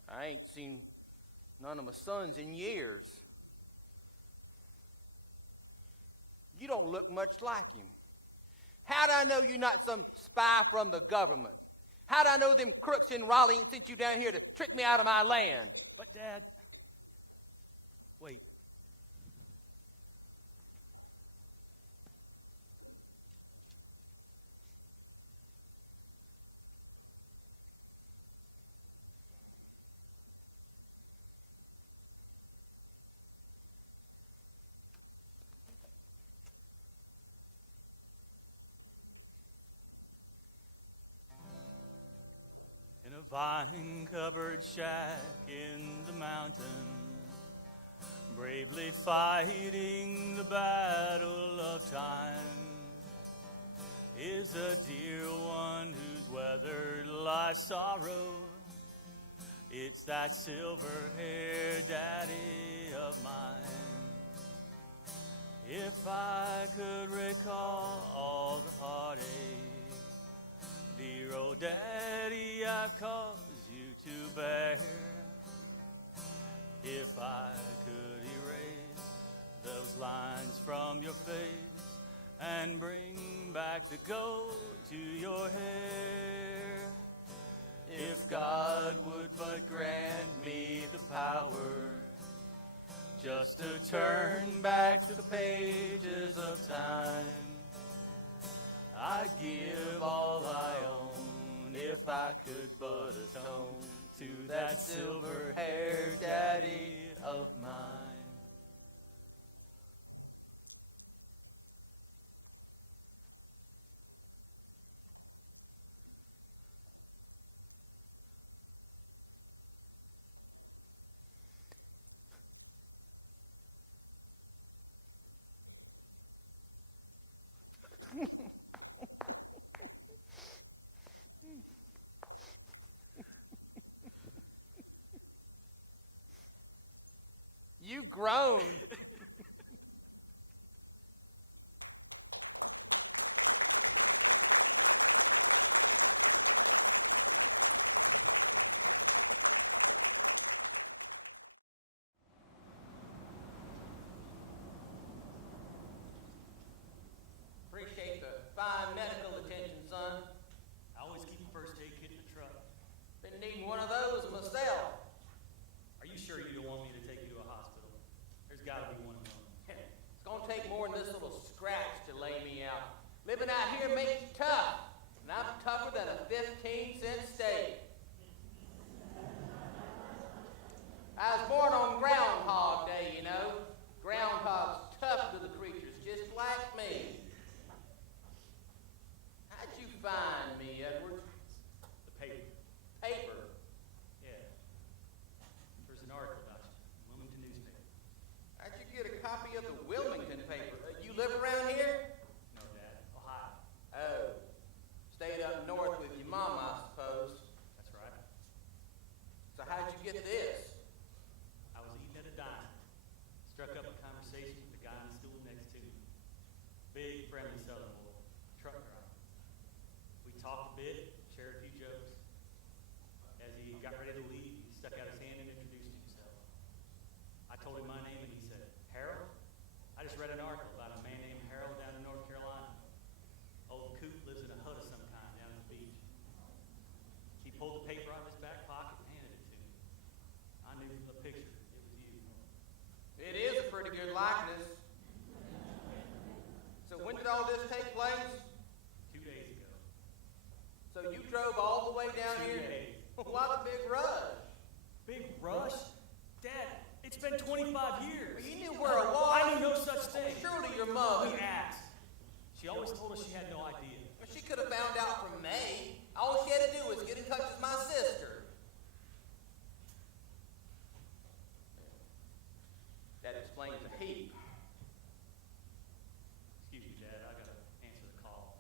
I ain't seen none of my sons in years. You don't look much like him. How'd I know you're not some spy from the government? How'd I know them crooks in Raleigh ain't sent you down here to trick me out of my land? But, Dad... Wait. In a vine-covered shack in the mountains, bravely fighting the battle of time, is a dear one who's weathered life's sorrow. It's that silver-haired daddy of mine. If I could recall all the heartache, dear old daddy, I've caused you to bear. If I could erase those lines from your face and bring back the gold to your hair. If God would but grant me the power just to turn back the pages of time, I'd give all I own if I could but atone to that silver-haired daddy of mine. You've grown. Appreciate the fine medical attention, son. I always keep a first aid kit in the truck. Been needing one of those myself. Are you sure you don't want me to take you to a hospital? There's got to be one of them. It's gonna take more than this little scratch to lay me out. Living out here makes you tough, and I'm tougher than a 15-cent steak. I was born on Groundhog Day, you know. Groundhog's tough to the creatures, just like me. How'd you find me, Edward? The paper. Paper? Yeah. There's an article about you. Wilmington newspaper. How'd you get a copy of the Wilmington paper? You live around here? No, Dad. Ohio. Oh. Stayed up north with your mama, I suppose. That's right. So how'd you get this? I was eating at a diner. Struck up a conversation with the guy on the stool next to me. Big, friendly Southern boy. Truck driver. We talked a bit, shared a few jokes. As he got ready to leave, he stuck out his hand and introduced himself. I told him my name and he said, Harold? I just read an article about a man named Harold down in North Carolina. Old Coop lives in a hut of some kind down at the beach. He pulled the paper out of his back pocket and handed it to me. I knew from the picture it was you. It is a pretty good likeness. So when did all this take place? 2 days ago. So you drove all the way down 2 here? days. Why the big rush? Big rush? Dad, it's been 25 years. Well, you knew where I was. I knew no such thing. Surely your mother. We asked. She always told us she had no idea. Well, she could have found out from May. All she had to do was get in touch with my sister. That explains a heap. Excuse me, Dad. I gotta answer the call.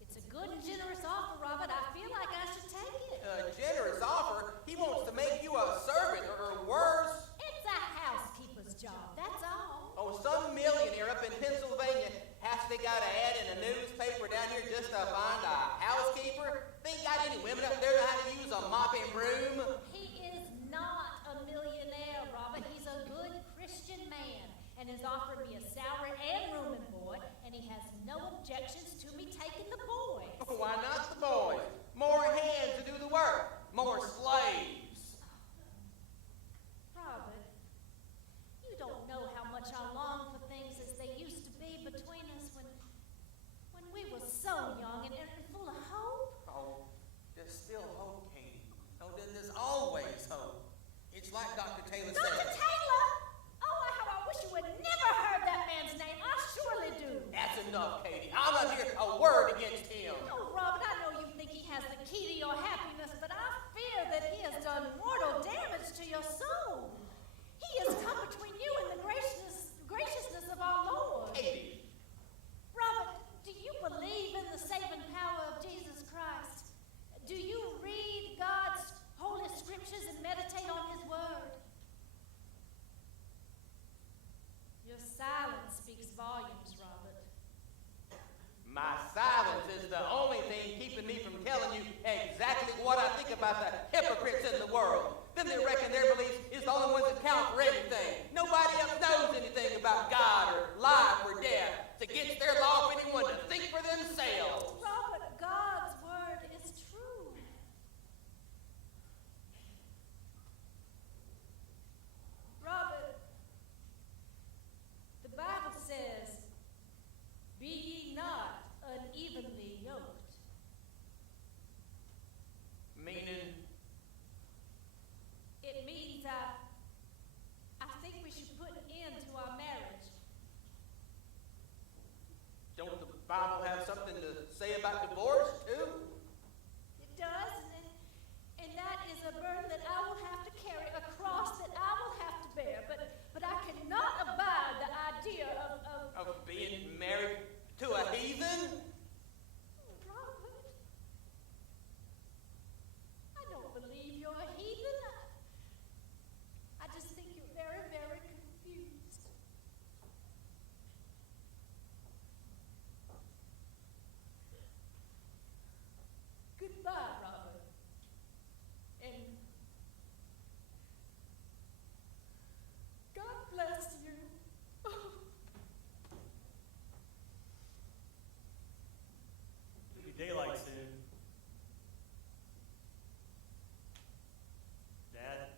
It's a good and generous offer, Robert. I feel like I should take it. A generous offer? He wants to make you a servant, or worse. It's a housekeeper's job, that's all. Oh, some millionaire up in Pennsylvania has to got an ad in a newspaper down here just to find a housekeeper. They ain't got any women up there that know how to use a mop and broom. He is not a millionaire, Robert. He's a good Christian man and has offered me a salary and room and board, and he has no objections to me taking the boys. Why not the boys? More hands to do the work. More slaves. Robert, you don't know how much I long for things as they used to be between us when we were so young and full of hope. Oh, there's still hope, Katie. Oh, there's always hope. It's like Dr. Taylor said. Dr. Taylor? Oh, how I wish you had never heard that man's name. I surely do. That's enough, Katie. I'm not hearing a word against him. Oh, Robert, I know you think he has the key to your happiness, but I fear that he has done mortal damage to your soul. He has come between you and the graciousness of our Lord. Katie. Robert, do you believe in the saving power of Jesus Christ? Do you read God's holy scriptures and meditate on his word? Your silence speaks volumes, Robert. My silence is the only thing keeping me from telling you exactly what I think about the hypocrites in the world. Them that reckon their beliefs is the only ones that count for anything. Nobody else knows anything about God or life or death. It's against their law for anyone to think for themselves. Robert, God's word is true. Robert, the Bible says, "Be ye not unevenly yoked." Meaning? It means I think we should put an end to our marriage. Don't the Bible have something to say about divorce, too? It does, and that is a burden that I will have to carry, a cross that I will have to bear. But I cannot abide the idea Of being married to a heathen? Robert, I don't believe you're a heathen. I just think you're very, very confused. Goodbye, Robert. And God bless you. It'll be daylight soon. Dad?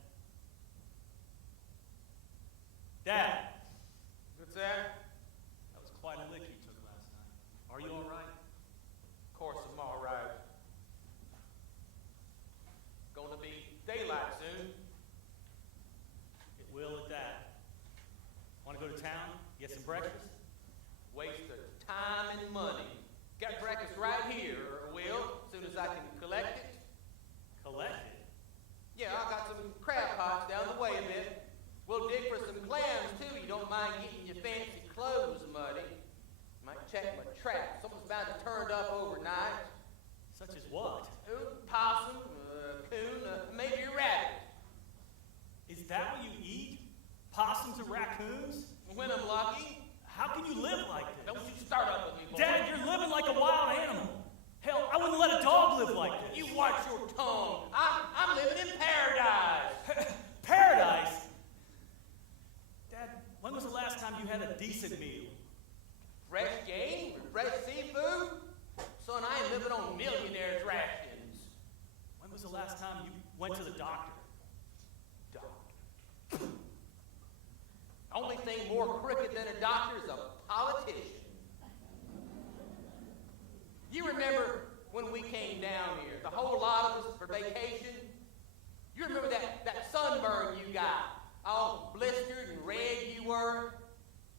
Dad! What's that? That was quite a lick you took last night. Are you all right? Of course I'm all right. Gonna be daylight soon. It will at that. Want to go to town? Get some breakfast? Waste of time and money. Got breakfast right here, Will, as soon as I can collect it. Collect it? Yeah, I got some crab pots down the way a bit. We'll dig for some clams, too. You don't mind getting your fancy clothes muddy. Might check my trap. Something's bound to turn up overnight. Such as what? Possum, coon, maybe a rabbit. Is that what you eat? Possums and raccoons? When I'm lucky. How can you live like this? Don't you start up with me, boy. Dad, you're living like a wild animal. Hell, I wouldn't let a dog live like this. You watch your tongue. I'm living in paradise. Paradise? Dad, when was the last time you had a decent meal? Fresh game, fresh seafood. Son, I ain't living on millionaire's rations. When was the last time you went to the doctor? Doctor. Only thing more crooked than a doctor is a politician. You remember when we came down here, the whole lot of us for vacation? You remember that sunburn you got? All blistered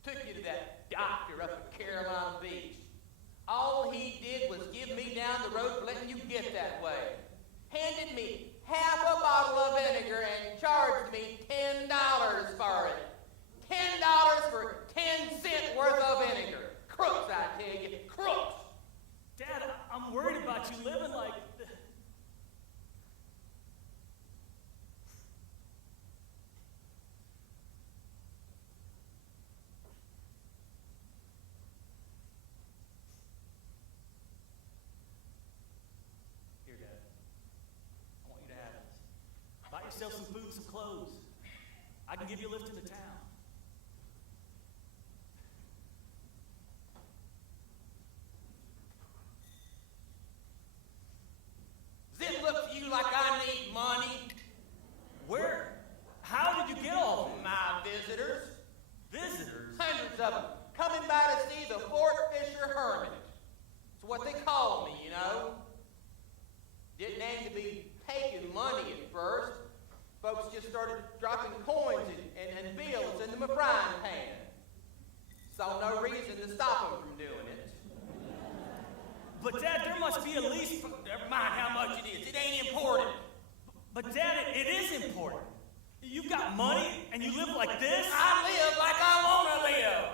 Took you to that doctor up at Carolina Beach. All he did was give me down the road for letting you get that way. Handed me half a bottle of vinegar and charged me $10 for it. $10 for 10-cent worth of vinegar. Crooks, I tell you, crooks. Dad, I'm worried about you living like... Here, Dad. I want you to have this. Buy yourself some food and some clothes. I can give you a lift into town. Does it look to you like I need money? Where? How did you get all of them? My visitors. Visitors? Hundreds of them. Coming by to see the Ft Fisher Hermit. It's what they call me, you know. Didn't aim to be taking money at first. Folks just started dropping coins and bills into my frying pan. Saw no reason to stop them from doing it. But Dad, there must be at least... Never mind how much it is. It ain't important. But Dad, it is important. You've got money and you live like this? I live like I want to live.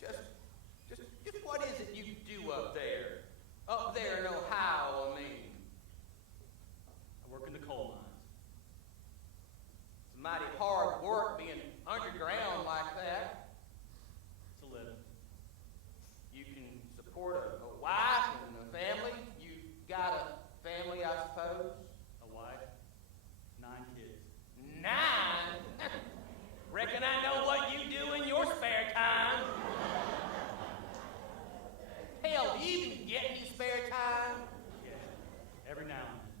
Just what is it you do up there? Up there in Ohio, I mean. I work in the coal mines. It's mighty hard work being underground like that. It's a living. You can support a wife and a family. You got a family, I suppose. A wife, 9 kids. 9? Reckon I know what you do in your spare time. Hell, do you even get any spare time? Yeah, every now and then.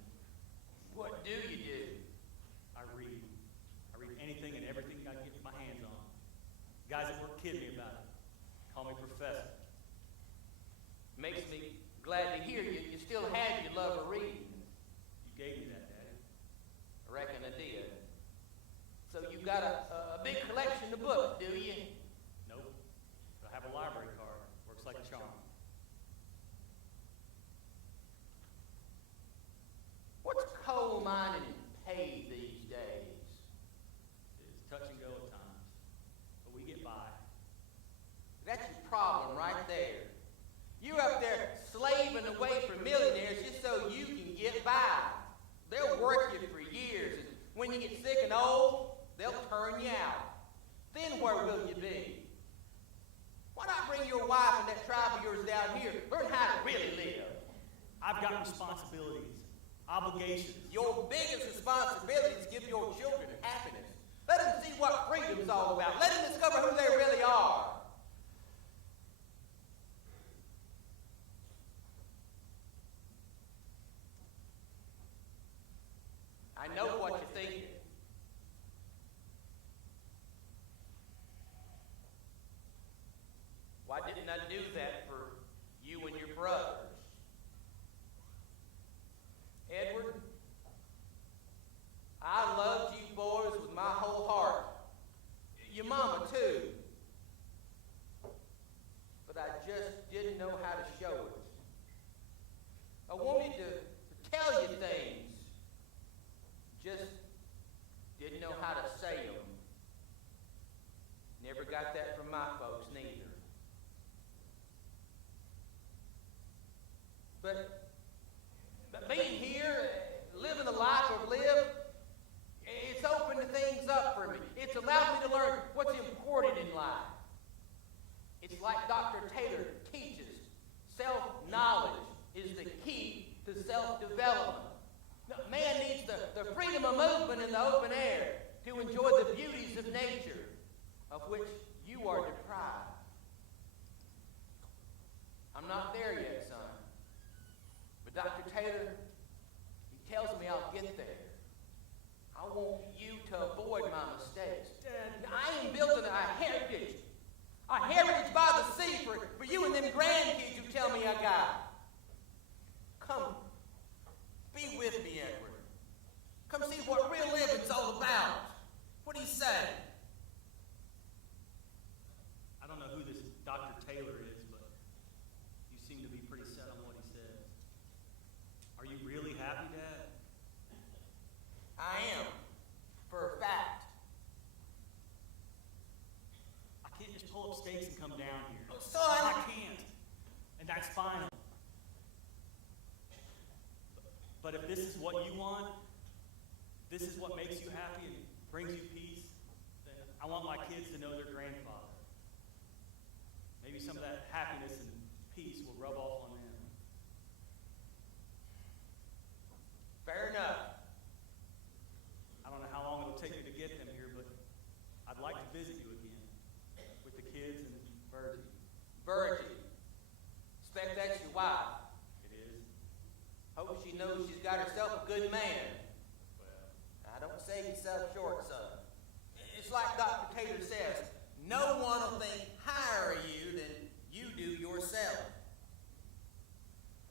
What do you do? I read. I read anything and everything I can get my hands on. Guys at work kid me about it. Call me professor. Makes me glad to hear you still have your love of reading. You gave me that, Daddy. I reckon I did. So you got a big collection of books, do you? Nope. But I have a library card. Works like a charm. What's coal mining pay these days? It's touch and go at times. But we get by. That's your problem right there. You're up there slaving away for millionaires just so you can get by. They'll work you for years, and when you get sick and old, they'll turn you out. Then where will you be? Why not bring your wife and that tribe of yours down here? Learn how to really live. I've got responsibilities, obligations. Your biggest responsibility is give your children happiness. Let them see what freedom's all about. Let them discover who they really are. I know what you're thinking. Why didn't I do that for you and your brothers? Edward, I loved you boys with my whole heart. Your mama, too. But I just didn't know how to show it. I wanted to tell you things. Just didn't know how to say them. Never got that from my folks, neither. But being here, living the life I've lived, it's opened things up for me. It's allowed me to learn what's important in life. It's like Dr. Taylor teaches, self-knowledge is the key to self-development. Man needs the freedom of movement in the open air to enjoy the beauties of nature, of which you are deprived. I'm not there yet, son. But Dr. Taylor, he tells me I'll get there. I want you to avoid my mistakes. Dad, I ain't building a heritage by the sea for you and them grandkids you tell me I got. say? I don't know who this Dr. Taylor is, but you seem to be pretty set on what he says. Are you really happy, Dad? I am, for a fact. I can't just pull up stakes and come down here. Oh, son! I can't. And that's final. But if this is what you want, this is what makes you happy and brings you peace, then I want my kids to know their grandfather. Maybe some of that happiness and peace will rub off on them. Fair enough. I don't know how long it'll take me to get them here, but I'd like to visit you again with the kids and Virgie. Virgie. Expect that's your wife. It is. Hope she knows she's got herself a good man. Now, don't sell yourself short, son. It's like Dr. Taylor says, no one will think higher of you than you do yourself.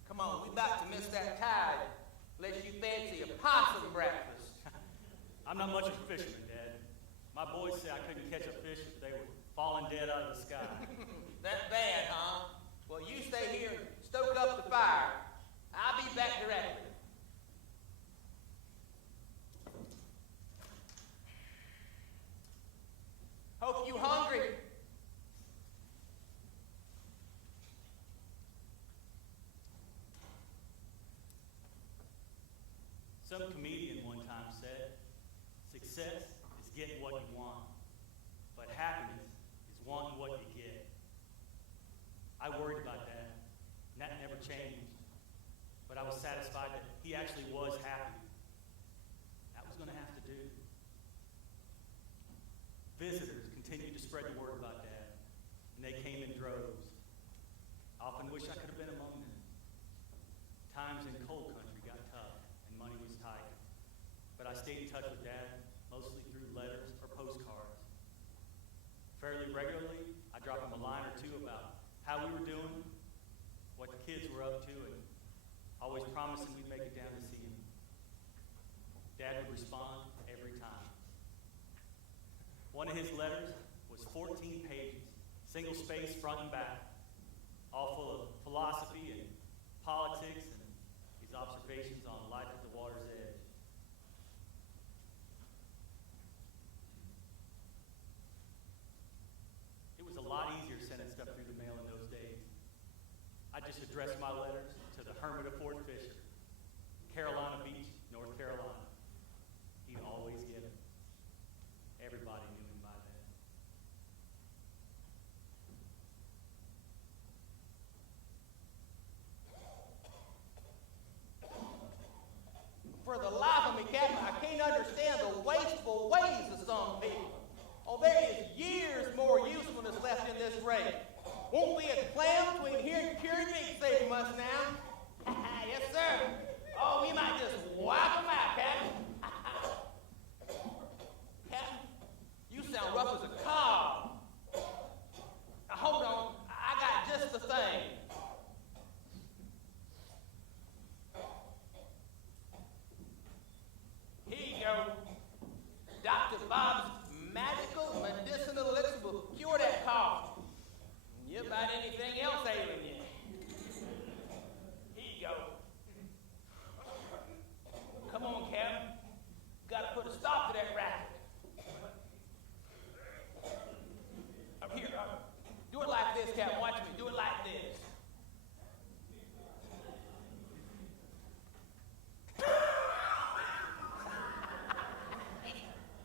Come on, we about to miss that tide, unless you fancy a possum breakfast. I'm not much of a fisherman, Dad. My boys say I couldn't catch a fish if they were falling dead out of the sky. That bad, huh? Well, you stay here and stoke up the fire. I'll be back directly. Hope you hungry. Some comedian one time said, success is getting what you want, but happiness is wanting what you get. I worried about that, and that never changed. But I was satisfied that he actually was happy. That was going to have to do. Visitors continued to spread the word about Dad, and they came in droves. I often wish I could have been among them. Times in coal country got tough, and money was tight. But I stayed in touch with Dad, mostly through letters or postcards. Fairly regularly, I dropped him a line or two about how we were doing, what the kids were up to, and always promising we'd make it down to see him. Dad would respond every time. One of his letters was 14 pages, single space front and back, all full of philosophy and politics and his observations on life at the water's edge. It was a lot easier sending stuff through the mail in those days. I just addressed my letters to the Hermit of Ft Fisher, Carolina Beach, North Carolina. He'd always get them. Everybody knew him by then. For the life of me, Captain, I can't understand the wasteful ways of some people. Oh, there is years more usefulness left in this ray. Won't be a clam between here and cured meat safe from us now. Yes, sir. Oh, we might just wipe them out, Captain. Captain, you sound rough as a cob. Now, hold on. I got just the thing. Here you go. Dr. Bob's magical medicinal elixir will cure that cough. You about anything else ailing you. Here you go. Come on, Captain. Gotta put a stop to that racket. Up here. Do it like this, Captain. Watch me. Do it like this.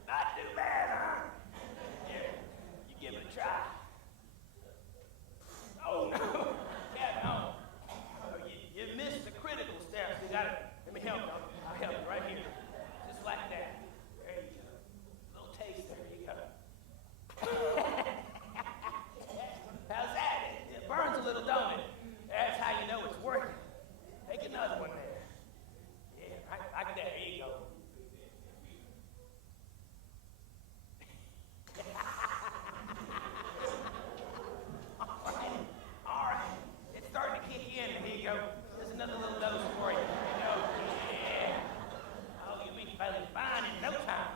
Not too bad, huh? Here, you give it a try. Oh, no. Captain, no. Oh, you missed the critical steps. You gotta, let me help you. I'll help you right here. Just like that. There you go. A little taste. There you go. How's that? It burns a little, don't it? That's how you know it's working. Take another one there. Yeah, right there. Here you go. All right. It's starting to kick in. Here you go. Just another little dose for you. There you go. Yeah. Oh, you'll be feeling fine in no time.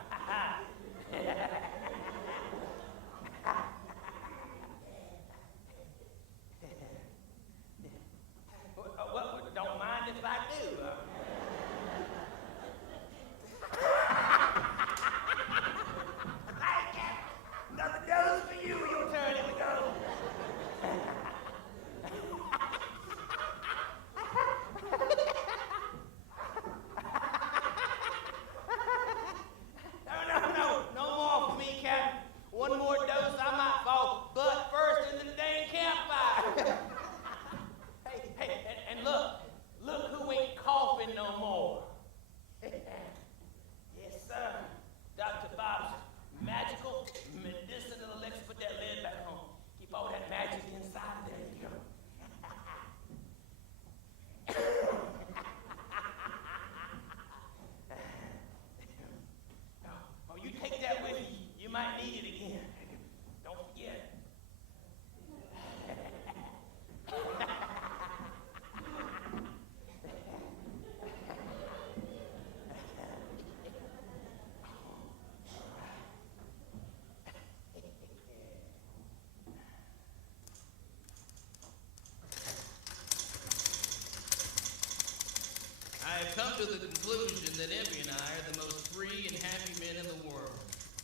Hey, and look who ain't coughing no more. Yes, sir. Dr. Bob's magical medicinal elixir. Put that lid back on. Keep all that magic inside of there. You go. Oh, you take that with you. You might need it again. Don't forget. I have come to the conclusion that Emmy and I are the most free and happy men in the world.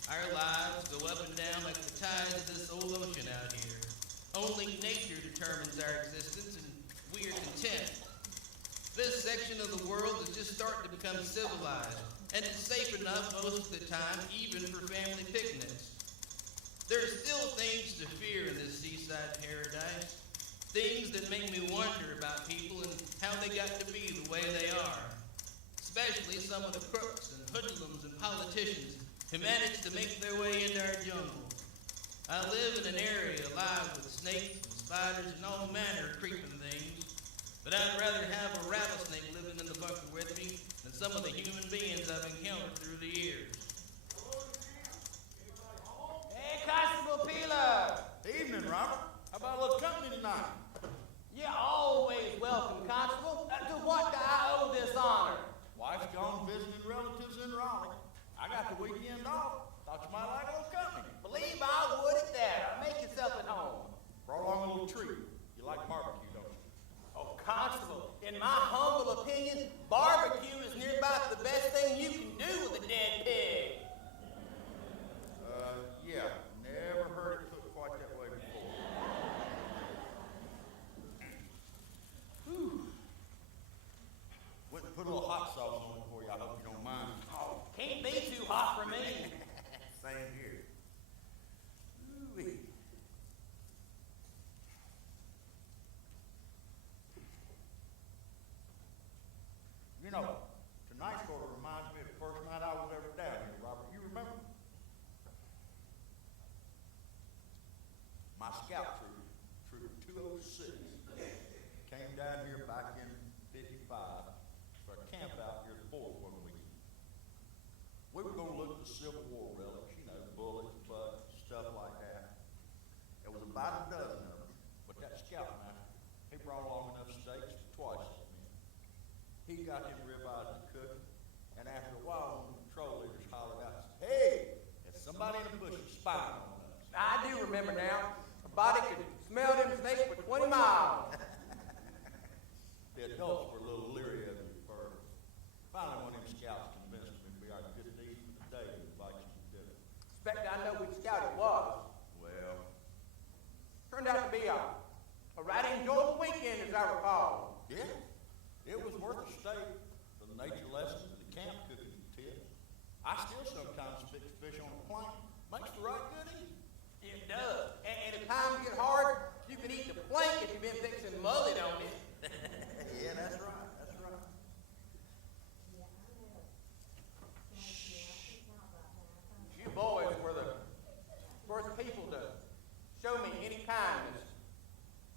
Our lives go up and down like the tides of this old ocean out here. Only nature determines our existence, and we are content. This section of the world is just starting to become civilized, and it's safe enough most of the time, even for family picnics. There are still things to fear in this seaside paradise. Things that make me wonder about people and how they got to be the way they are. Especially some of the crooks and hoodlums and politicians who manage to make their way into our jungle. I live in an area alive with snakes and spiders and all manner of creeping things, but I'd rather have a rattlesnake living in the bunker with me than some of the human beings I've encountered through the years. Hey, Constable Peeler. Evening, Robert. How about a little company tonight? You're always welcome, Constable. To what do I owe this honor? Wife's gone visiting relatives in Raleigh. I got the weekend off. Thought you might like a little company. Believe I would at that. Make yourself at home. Brought along a little treat. You like barbecue, don't you? Oh, Constable, in my humble opinion, barbecue is near about the best thing you can do with a dead pig. Yeah. Never heard it cooked quite that way before. Whew. Went and put a little hot sauce on it for you. I hope you don't mind. Oh, can't be too hot for me. Same here. Ooh-wee. You know, tonight's sort of reminds me of the first night I was ever down here, Robert. You remember? My scout troop 206, came down here back in 55 for a camp out here at the fort one weekend. We were going to look at the Civil War relics, you know, bullets, butts, stuff like that. There was about a dozen of them, but that scoutmaster, he brought along enough steaks for twice as many. He got them ribeyes to cook, and after a while, one of the patrol leaders hollered out, "Hey, there's somebody in the bushes spying on us." I do remember now. A body could smell them snakes for 20 miles. The adults were a little leery of you at first. Finally, one of them scouts convinced me it'd be our good deed for the day to invite you to dinner. Expect I know which scout it was. Well, Turned out to be a right enjoyable weekend, as I recall. yeah, it was worth a stay for the nature lessons and the camp cooking tips. I still sometimes fix fish on a plank. Makes the right good eating. It does. And if times get hard, you can eat the plank if you've been fixing mullet on it. Yeah, that's right. That's right. You boys were the first people to show me any kindness,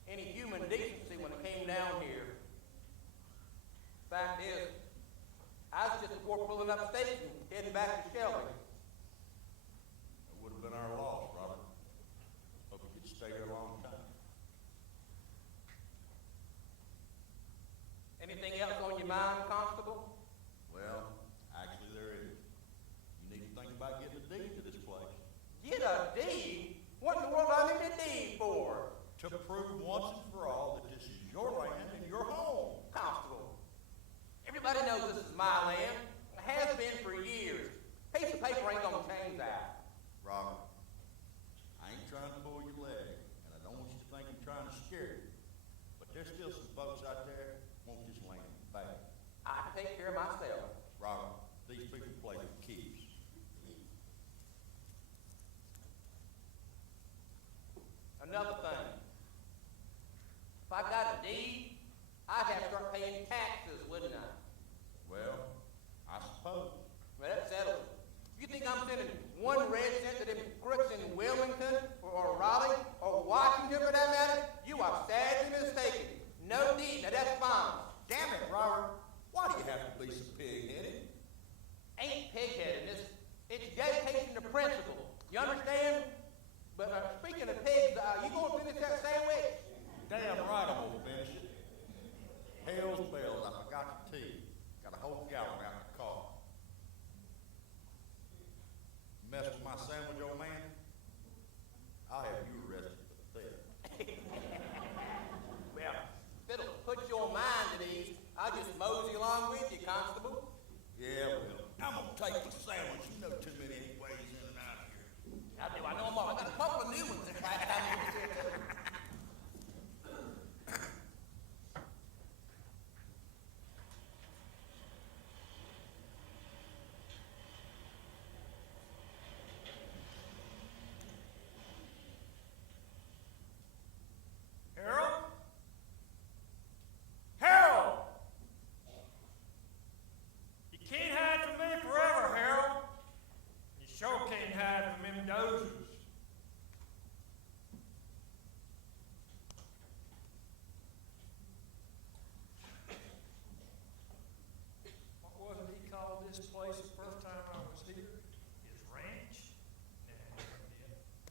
any human decency when it came down here. Fact is, I was just before pulling up station, heading back to Shelby. It would have been our loss, Robert. Hope you could stay here a long time. Anything else on your mind, Constable? Well, actually there is. You need to think about getting a deed to this place. Get a deed? What in the world do I need a deed for? To prove once and for all that this is your land and your home. Constable, everybody knows this is my land. It has been for years. Piece of paper ain't gonna change that. Robert, I ain't trying to pull your leg, and I don't want you to think I'm trying to scare you. But there's still some folks out there who want this land back. I can take care of myself. Robert, these people play with keys. Another thing. I got a deed, I'd have to start paying taxes, wouldn't I? Well, I suppose. Well, that settles it. You think I'm sending 1 red cent to them crooks in Wilmington or Raleigh or Washington for that matter? You are sadly mistaken. No deed. Now that's fine. Damn it, Robert. Why do you have to be so pig-headed? Ain't pig-headed. It's dedication to principle. You understand? But speaking of pigs, you gonna finish that sandwich? Damn right I'm gonna finish it. Hell's bells, I forgot your tea. Got a whole gallon out in the car. Mess with my sandwich, old man? I'll have you arrested for theft. Well, if it'll put your mind at ease, I'll just mosey along with you, Constable. Yeah, well, I'm gonna take the sandwich. You know too many ways in and out of here. I know them all. I got a couple of new ones this last time you was here, too. Harold? Harold! You can't hide from me forever, Harold. You sure can't hide from them dozers. What was it he called this place the first time I was here? His ranch?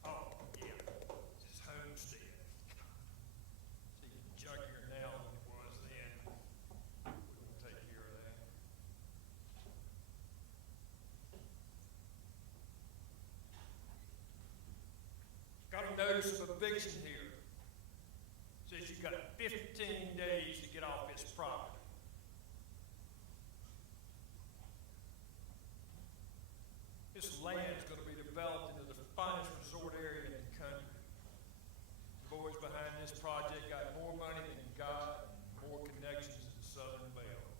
Nah, oh, yeah, it's his homestead. See, juggier now than it was then. We will take care of that. Got a notice of eviction here. Says you got 15 days to get off this property. This land's going to be developed into the finest resort area in the country. The boys behind this project got more money than God and more connections than Southern Belle.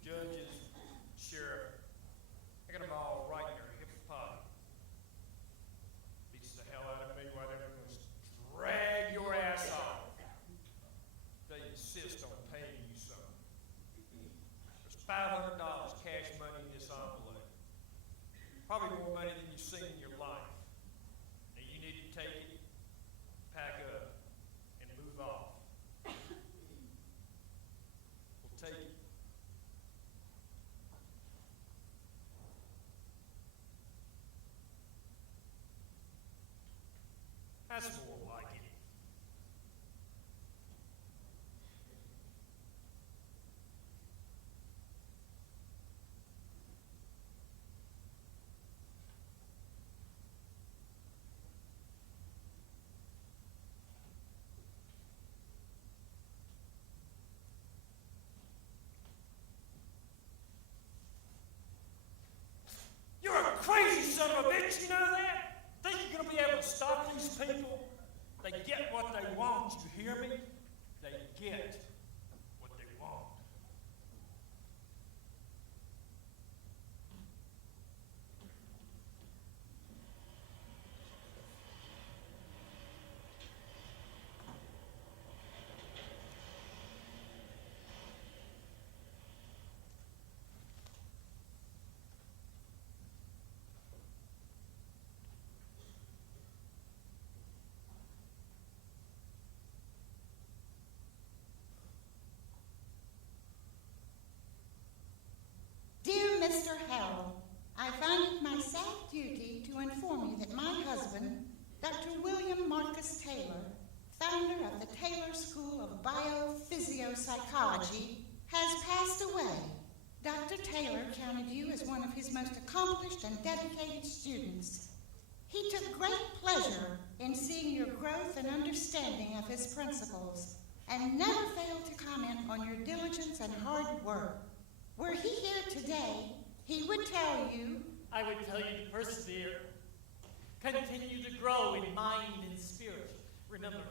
Judges, sheriff, I got them all right in their hip pocket. Beats the hell out of me why they're going to drag your ass off. They insist on paying you something. There's $500 cash money in this envelope. Probably more money than you've seen in your life. Now you need to take it, pack up, and move off. We'll take it. That's more like it. You're a crazy son of a bitch, you know that? Think you're gonna be able to stop these people? They get what they want, you hear me? They get what they want. Dear Mr. Harrell, I find it my sad duty to inform you that my husband, Dr. William Marcus Taylor, founder of the Taylor School of Biophysiopsychology, has passed away. Dr. Taylor counted you as one of his most accomplished and dedicated students. He took great pleasure in seeing your growth and understanding of his principles, and never failed to comment on your diligence and hard work. Were he here today, he would tell you... I would tell you to persevere. Continue to grow in mind and spirit. Remember,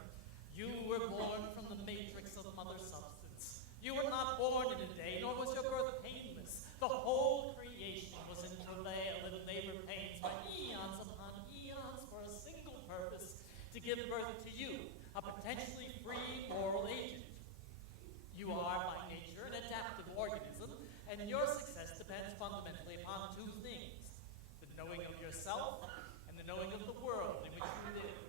you were born from the matrix of mother substance. You were not born in a day, nor was your birth painless. The whole creation was in travail and labor pains by eons upon eons for a single purpose, to give birth to you, a potentially free, And your success depends fundamentally upon two things: the knowing of yourself and the knowing of the world in which you live.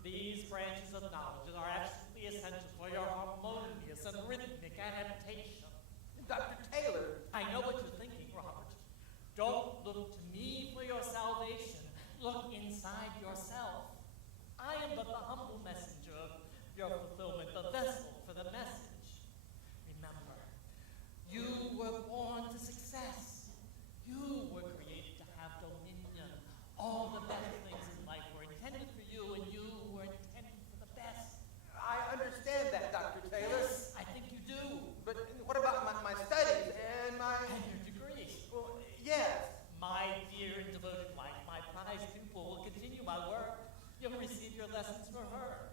These branches of knowledge are absolutely essential for your harmonious and rhythmic adaptation. Dr. Taylor. I know what you're thinking, Robert. Don't look to me for your salvation. Look inside yourself. I am but the humble messenger of your fulfillment, the vessel for the message. Remember, you were born to success. You were created to have dominion. All the best things in life were intended for you, and you were intended for the best. I understand that, Dr. Taylor. Yes, I think you do. But what about my studies and my... And your degree. Well, yes. My dear and devoted wife, my prized pupil, will continue my work. You'll receive your lessons for her.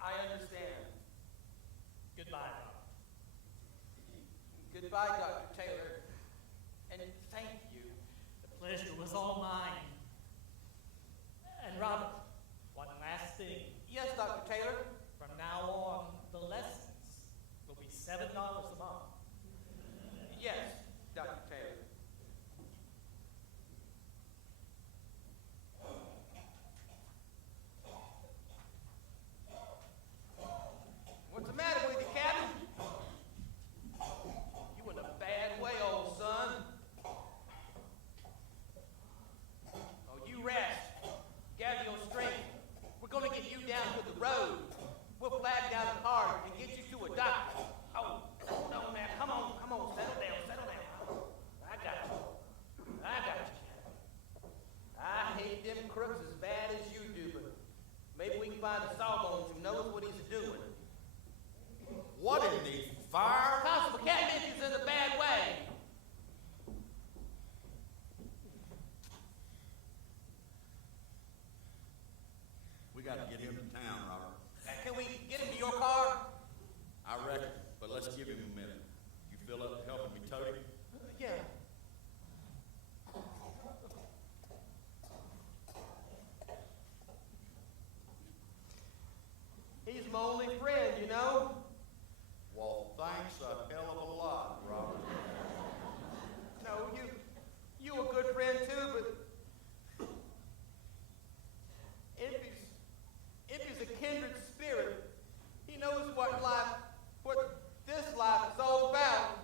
I understand. Goodbye, Robert. Goodbye, Dr. Taylor. And thank you. The pleasure was all mine. And Robert, one last thing. Yes, Dr. Taylor. From now on, the lessons will be $7 a month. Yes, Dr. Taylor. What's the matter with you, Captain? You in a bad way, old son. Oh, you rest. Gather your strength. We're going to get you down to the road. We'll flag down the car and get you to a doctor. Oh, hold on now. Come on. Settle down. I got you. I hate them crooks as bad as you do, but maybe we can find a sawbones who knows what he's doing. What in the fire? Constable Catfish is in a bad way. We got to get him to town, Robert. Can we get him to your car? I reckon, but let's give him a minute. You feel up to helping me tote him? Yeah. He's my only friend, you know. Well, thanks a hell of a lot, Robert. No, you a good friend too, but if he's a kindred spirit, he knows what this life is all about.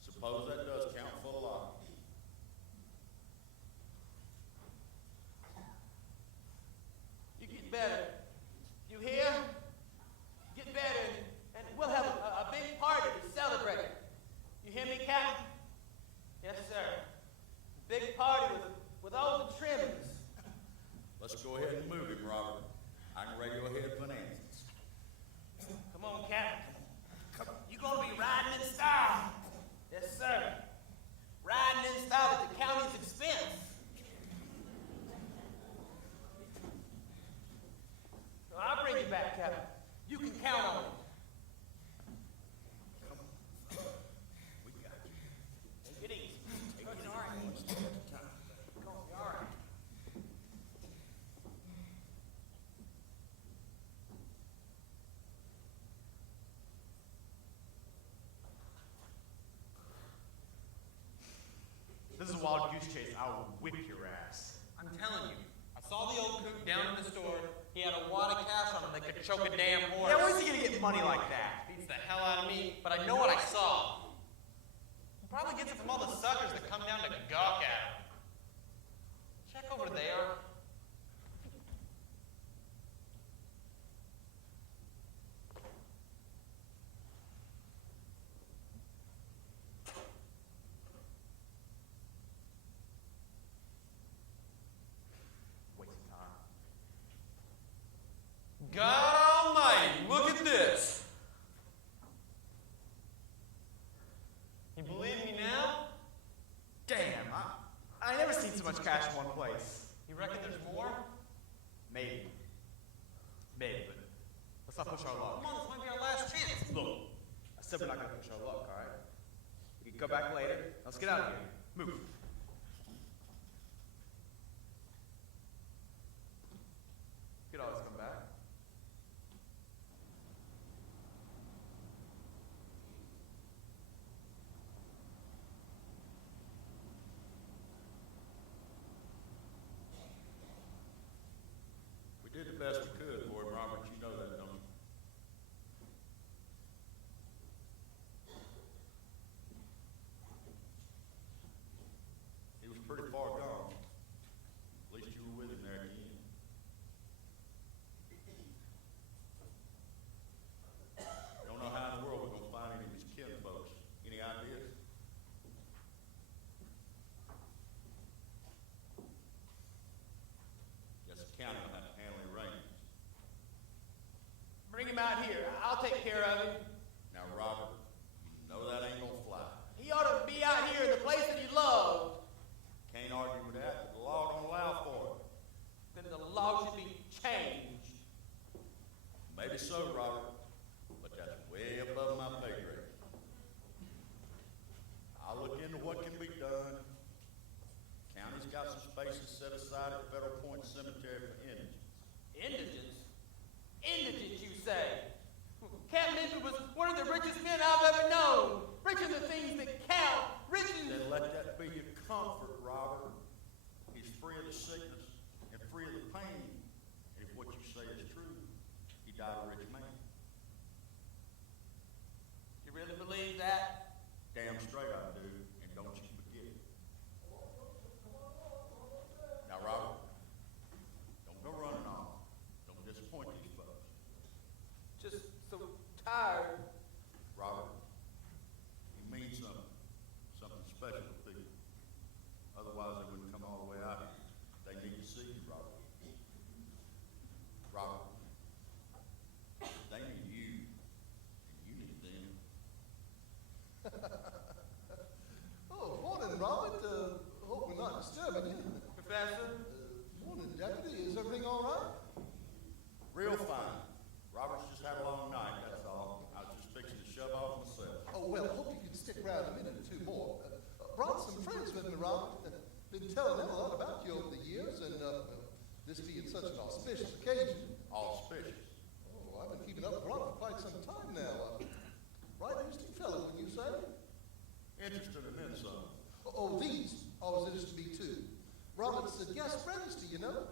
Suppose that does count for a lot. You get better. You hear? Get better, and we'll have a big party to celebrate. You hear me, Captain? Yes, sir. Big party with all the trimmings. Let's go ahead and move him, Robert. I can radio ahead finances. Come on, Captain. You gonna be riding in style? Yes, sir. Riding in style at the county's expense. I'll bring you back, Captain. You can count on it. We got you. Take it easy. Take it all right. One step at a time. All right. This is a wild goose chase. I will whip your ass. I'm telling you, I saw the old coot down in the store. He had a wad of cash on him that could choke a damn horse. Yeah, where's he gonna get money like that? Beats the hell out of me, but I know what I saw. He probably gets it from all the suckers that come down to gawk at him. Check over there. Wasting time. God almighty, look at this. You believe me now? Damn, I never seen so much cash in one place. You reckon there's more? Maybe, but let's not push our luck. Come on, this might be our last chance. Look, I said we're not gonna push our luck, all right? We can go back later. Let's get out of here. Move. You could always come back. Bring him out here. I'll take care of him. Now, Robert, you know that ain't gonna fly. He ought to be out here in the place that he loved. Can't argue with that, but the law don't allow for it. Then the law should be changed. Maybe so, Robert, but that's way above my pay grade. I'll look into what can be done. County's got some spaces set aside at Federal Point Cemetery for indigents. Indigents? Indigents, you say? Captain Limpy was one of the richest men I've ever known. Rich in the things that count. Rich in... Then let that be your comfort, Robert. He's free of the sickness and free of the pain. And if what you say is true, he died a rich man. You really believe that? Damn straight I do, and don't you forget it. Now, Robert, don't go running off. Don't disappoint these folks. Just so tired. Robert, you mean something special to you. Otherwise, they wouldn't come all the way out here. They need to see you, Robert. Robert, they need you, and you need them. Oh, morning, Robert. Hope we're not disturbing you. Professor? Morning, Deputy. Is everything all right? Real fine. Robert's just had a long night, that's all. I was just fixing to shove off myself. Oh, well, hope you can stick around a minute or two more. Brought some friends with me, Robert. Been telling them a lot about you over the years, and this being such an auspicious occasion. Auspicious? Oh, I've been keeping up with Robert for quite some time now. Right, interesting fellow, wouldn't you say? Interested in them some. Oh, these always interested me too. Robert's a guest register, you know.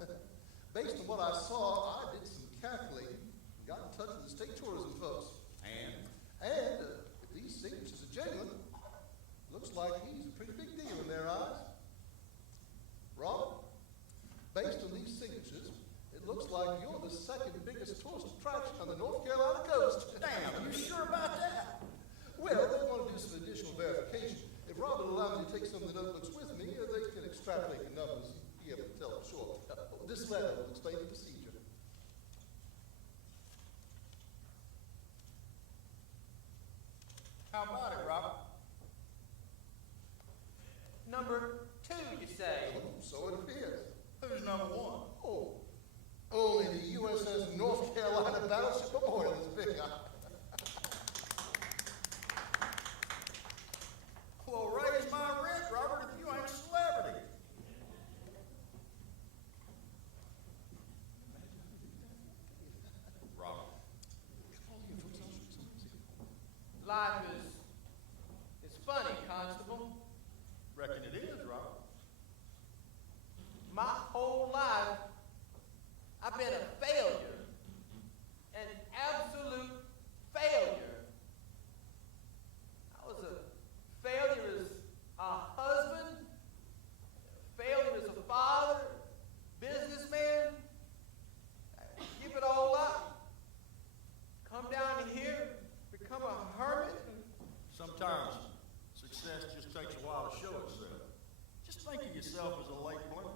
Based on what I saw, I did some calculating, got in touch with the state tourism folks. And If these signatures are genuine, looks like he's a pretty big deal in their eyes. Robert, based on these signatures, it looks like you're the second biggest tourist attraction on the North Carolina coast. Damn, are you sure about that? Well, they want to do some additional verification. If Robert will allow me to take some of the notebooks with me, they can extrapolate the numbers and be able to tell for sure. This letter will explain the procedure. How about it, Robert? Number 2, you say? Oh, so it appears. Who's number 1? Oh, only the USS North Carolina Battleship Memorial is big. Well, raise my rent, Robert, if you ain't a celebrity. Robert. Life is funny, Constable. Reckon it is, Robert. My whole life, I've been a failure. An absolute failure. I was a failure as a husband, failure as a father, businessman. Give it all up. Come down here, become a hermit. Sometimes success just takes a while to show itself. Just think of yourself as a late bloomer.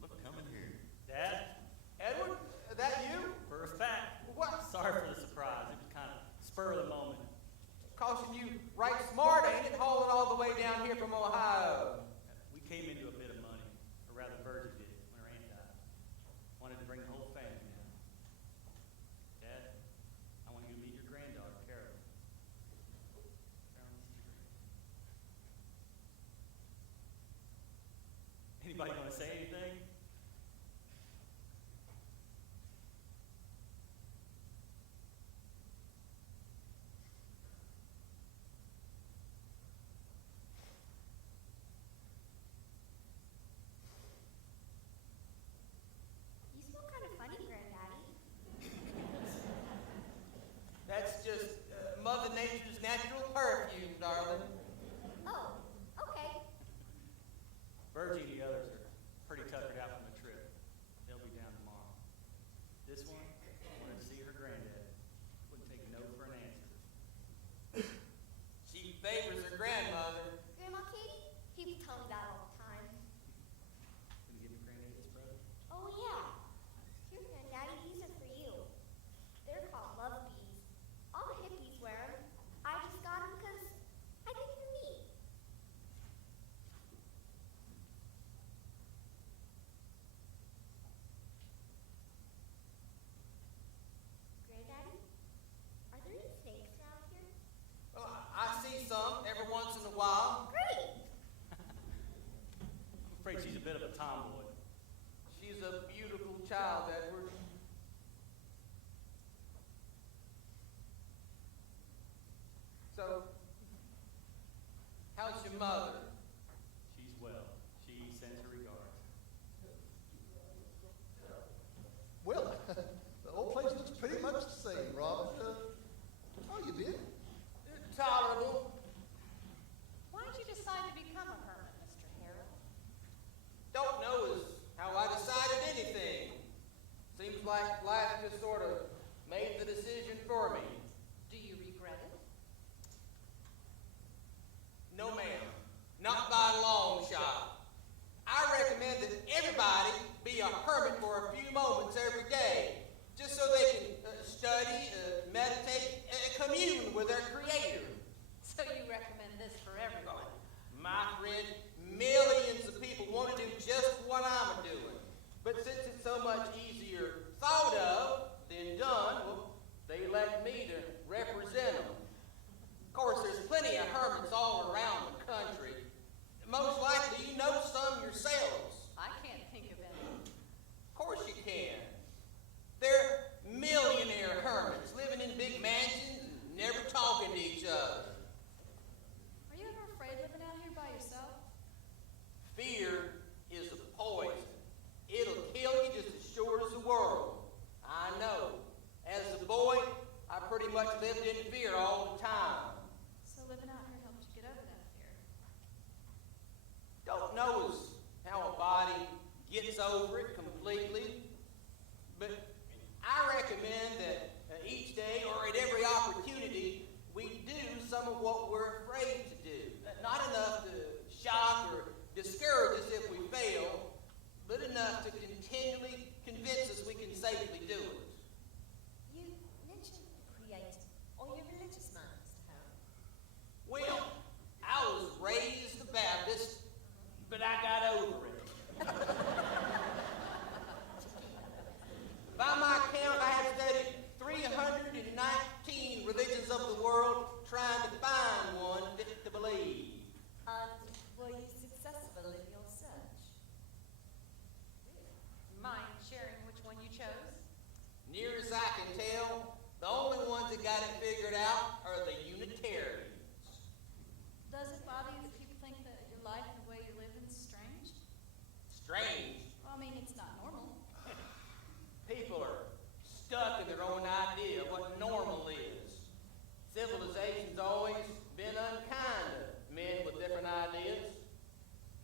Look, come in here. Dad? Edward, that you? For a fact. What? Sorry for the surprise. It was kind of spur of the moment. Costing you right smart, ain't it? Hauling all the way down here from Ohio. We came into a bit of money, or rather Virgil did, when her aunt died. Wanted to bring the whole family down. Dad, I want you to meet your granddaughter, Carolyn. Carolyn, this is your grand- Anybody want to say anything? You smell kind of funny, Granddaddy. That's just Mother Nature's natural perfume, darling. Oh, okay. Virgie and the others are pretty tuckered out from the trip. They'll be down tomorrow. This one wanted to see her granddad. Wouldn't take no for an answer. She favors her grandmother. Grandma Katie? People tell me that all the time. Gonna give your granddad this present? Oh, yeah. Here, Granddaddy, these are for while. Great. I'm afraid she's a bit of a tomboy. She's a beautiful child, Edward. So, how's your mother? She's well. She sends her regards. Well, the old place looks pretty much the same, Robert. How you been? Tolerable. Why did you decide to become a hermit, Mr. Harold? Don't know as how I decided anything. Seems like life just sort of made the decision for me. Do you regret it? No, ma'am. Not by a long shot. I recommend that everybody be a hermit for a few moments every day, just so they can study, meditate, and commune with their Creator. So you recommend this for everyone? My friend, millions of people want to do just what I'm doing. But since it's so much easier thought of than done, well, they elect me to represent them. Of course, there's plenty of hermits all around the country. Most likely you know some yourselves. I can't think of any. Of course you can. They're millionaire hermits living in big mansions and never talking to each other. Are you ever afraid living out here by yourself? Fear is a poison. It'll kill you just as sure as the world. I know. As a boy, I pretty much lived in fear all the time. So living out here helped you get over that fear. Don't know as how a body gets over it completely, but I recommend that each day or at every opportunity we do some of what we're afraid to do. Not enough to shock or discourage us if we fail, but enough to continually convince us we can safely do it. You mentioned creative. Are you a religious man, Mr. Harold? Well, I was raised a Baptist, but I got over it. By my count, I have studied 319 religions of the world, trying to find one fit to believe. And were you successful in your search? Mind sharing which one you chose? Near as I can tell, the only ones that got it figured out are the Unitarians. Does it bother you that people think that your life and the way you live is strange? Strange. Well, I mean, it's not normal. People are stuck in their own idea of what normal is. Civilization's always been unkind to men with different ideas.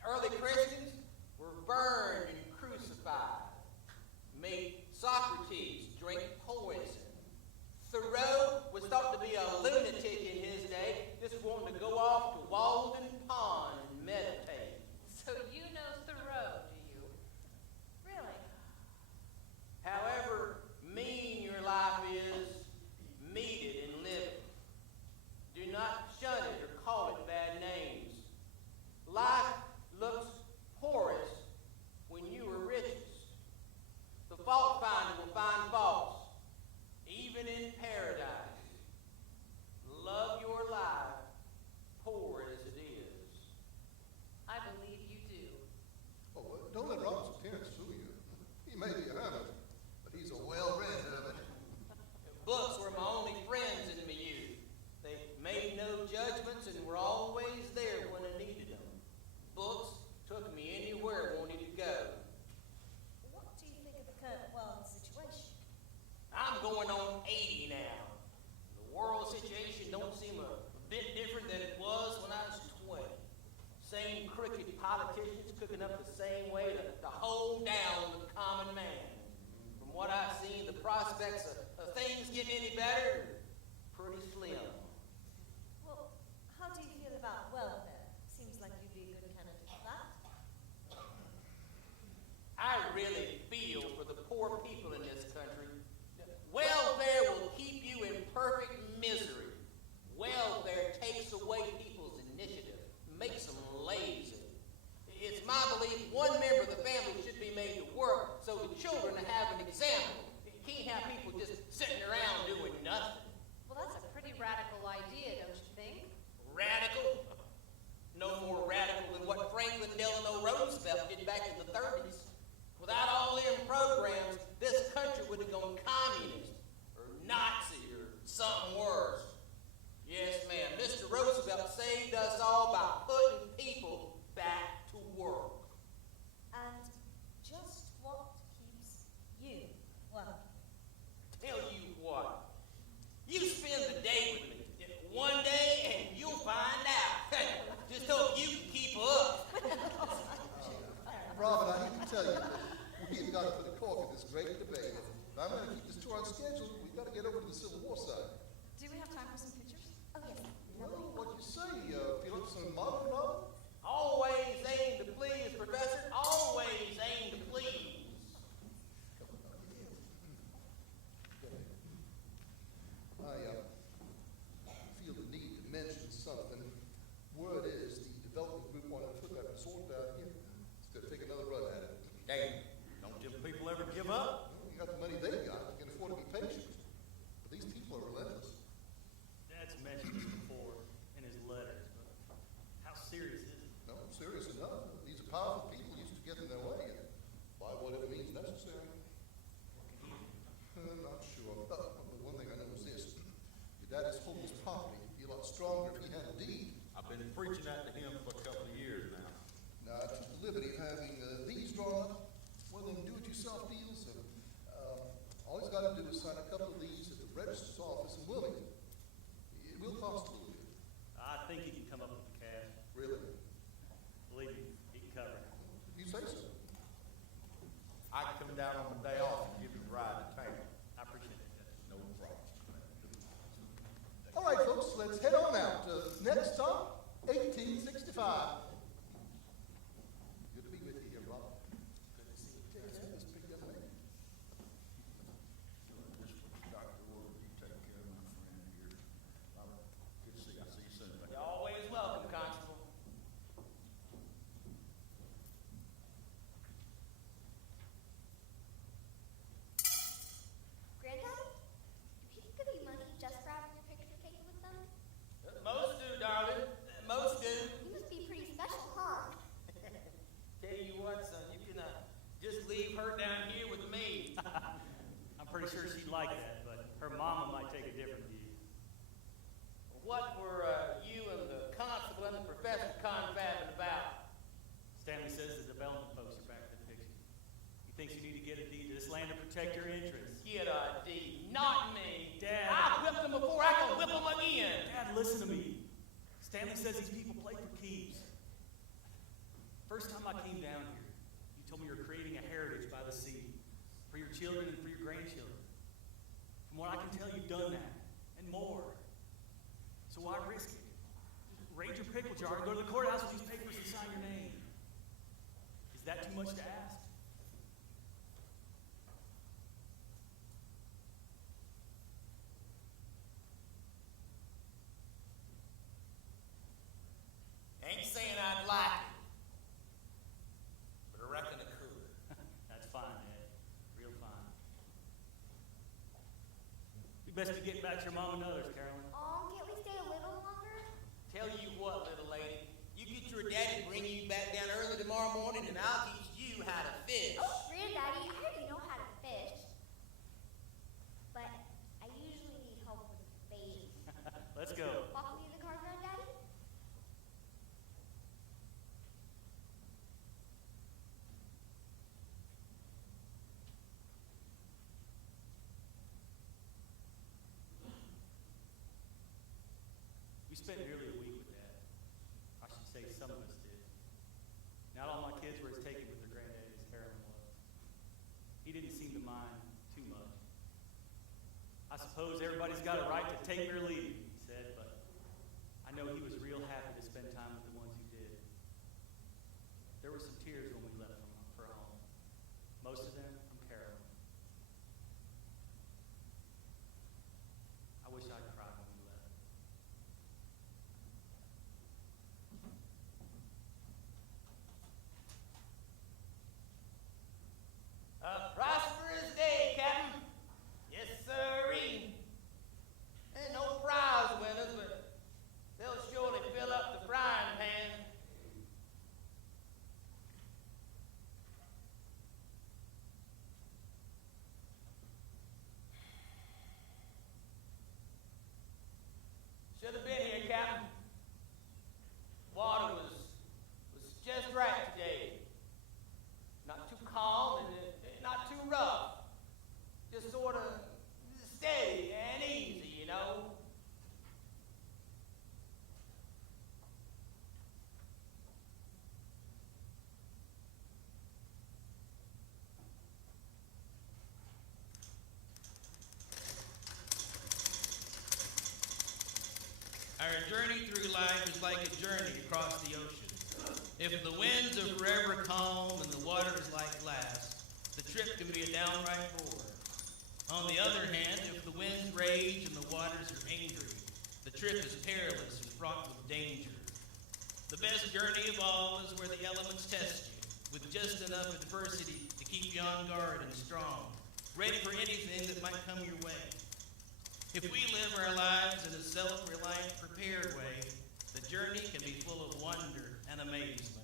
Early Christians were burned and crucified. Made Socrates drink poison. Thoreau was thought to be a lunatic in his day, just wanting to go off to Walden Pond and meditate. So you know Thoreau, do you? Really? However mean your life is, meet it and live it. Do not shun it or call it bad names. Life looks poorest when you are richest. The fault finder will find faults, even in paradise. Love your life, poor as it is. I believe you do. Oh, well, don't let Robert's appearance fool you. He may be a hermit, but he's a well-read hermit. Books were my only friends in my youth. They made no judgments and were always there when I needed them. Books took me anywhere I wanted to go. What do you think of the current world situation? I'm going on 80 now. The world situation don't seem a bit different than it was when I was 20. Same crooked politicians cooking up the same way to hold down the common man. From what I've seen, the prospects of things getting any better are pretty slim. Well, how do you feel about welfare? Seems like you'd be a good candidate for that. I really feel for the poor people in this country. Welfare will keep you in perfect misery. Welfare takes away people's initiative, makes them lazy. It's my belief one member of the family should be made to work so the children have an example. You can't have people just sitting around doing nothing. Well, that's a pretty radical idea, don't you think? Radical? stronger if he had a deed. I've been preaching that to him for a couple of years now. Now, I took the liberty of having deeds drawn up, one of them do-it-yourself deals. All he's got to do is sign a couple of these at the registrar's office in Wilmington. It will cost a little bit. I think he can come up with the cash. Really? Believe me, he can cover it. You say so. I can come down on my day off and give you a ride to town. I appreciate it. No problem. All right, folks, let's head on out. Next stop, 1865. Good to be with you here, Rob. Good to see you. Take care of this big young man. Dr. Orr, you take care of my friend here. Robert, good to see you. I'll see you soon. You're always welcome, Constable. Granddaddy, do people give you money just for having your picture taken with them? Most do, darling. Most do. You must be pretty special, huh? Tell you what, son, you can just leave her down here with me. I'm pretty sure she'd like that, but her mama might take a different view. What were you and the constable and the professor confabbing about? Stanley says the development folks are back to the picture. He thinks you need to get a deed to this land to protect your interests. Get a D, not me. Dad. I whipped them before, I can whip them again. Dad, listen to me. Stanley says these people play for keeps. First time I came down here, you told me you were creating a heritage by the sea for your children and for your grandchildren. From what I can tell, you've done that and more. So why risk it? Just raid your pickle jar and go to the courthouse with these papers and sign your name. Is that too much to ask? Ain't saying I'd like it, but I reckon I could. That's fine, Dad. Real fine. You best be getting back to your mom and others, Carolyn. Oh, can't we stay a little longer? Tell you what, little lady, you get your daddy bring you back down early tomorrow morning and I'll teach you how to fish. Oh, Granddaddy, I already know how to fish. But I usually need help with bait. Let's go. Walk me to the car, Granddaddy? We spent nearly a week with Dad. I should say some of us did. Not all my kids were as taken with their granddaddy as Carolyn was. He didn't seem to mind too much. I suppose everybody's got a right to take or leave, he said, but I know he was real happy to spend time with the ones who did. There were some tears when we left for home, most of them from Carolyn. I wish I'd cried when we left. A prosperous day, Captain. Yes, sirree. Ain't no prize winners, but they'll surely fill up the frying pan. Should have been here, Captain. Water was just right today. Not too calm and not too rough. Just sort of steady and easy, you know. Our journey through life is like a journey across the ocean. If the winds are forever calm and the water is like glass, the trip can be a downright bore. On the other hand, if the winds rage and the waters are angry, the trip is perilous and fraught with danger. The best journey of all is where the elements test you, with just enough adversity to keep you on guard and strong, ready for anything that might come your way. If we live our lives in a self-reliant, prepared way, the journey can be full of wonder and amazement.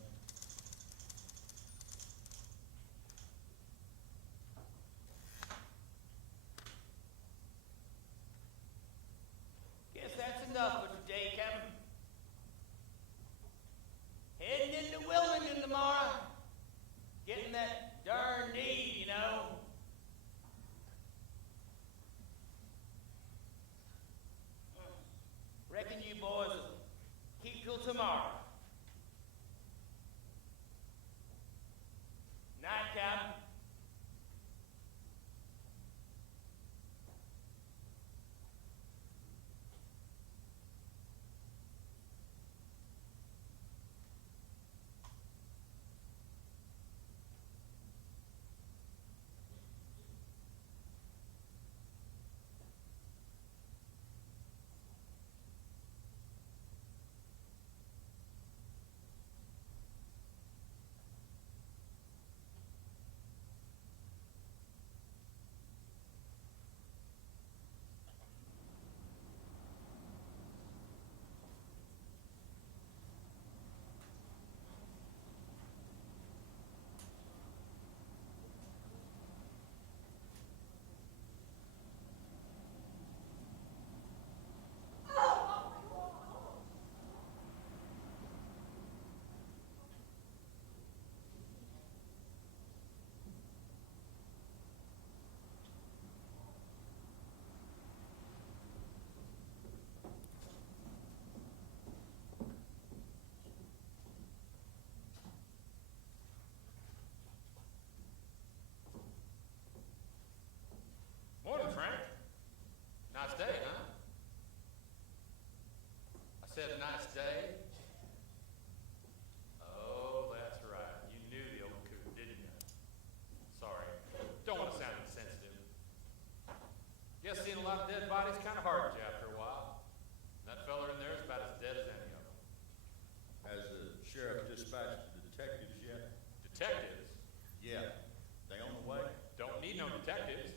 Guess that's enough for today, Captain. tomorrow. Night, Captain. Morning, Frank. Nice day, huh? I said a nice day. Oh, that's right. You knew the old coot, didn't you? Sorry. Don't want to sound insensitive. Guess seeing a lot of dead bodies kind of hardens you after a while. That fella in there is about as dead as any of them. Has the sheriff dispatched the detectives yet? Detectives? Yeah. They on the way? Don't need no detectives.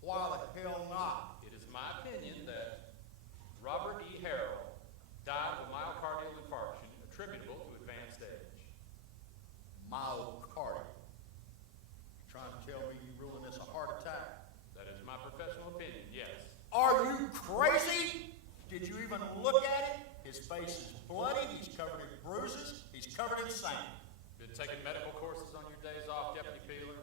Why the hell not? It is my opinion that Robert E. Harrell died of myocardial infarction attributable to advanced age. Myocardial. You trying to tell me you ruling this a heart attack? That is my professional opinion, yes. Are you crazy? Did you even look at it? His face is bloody, he's covered in bruises, he's covered in sand. Been taking medical courses on your days off, Deputy Peeler?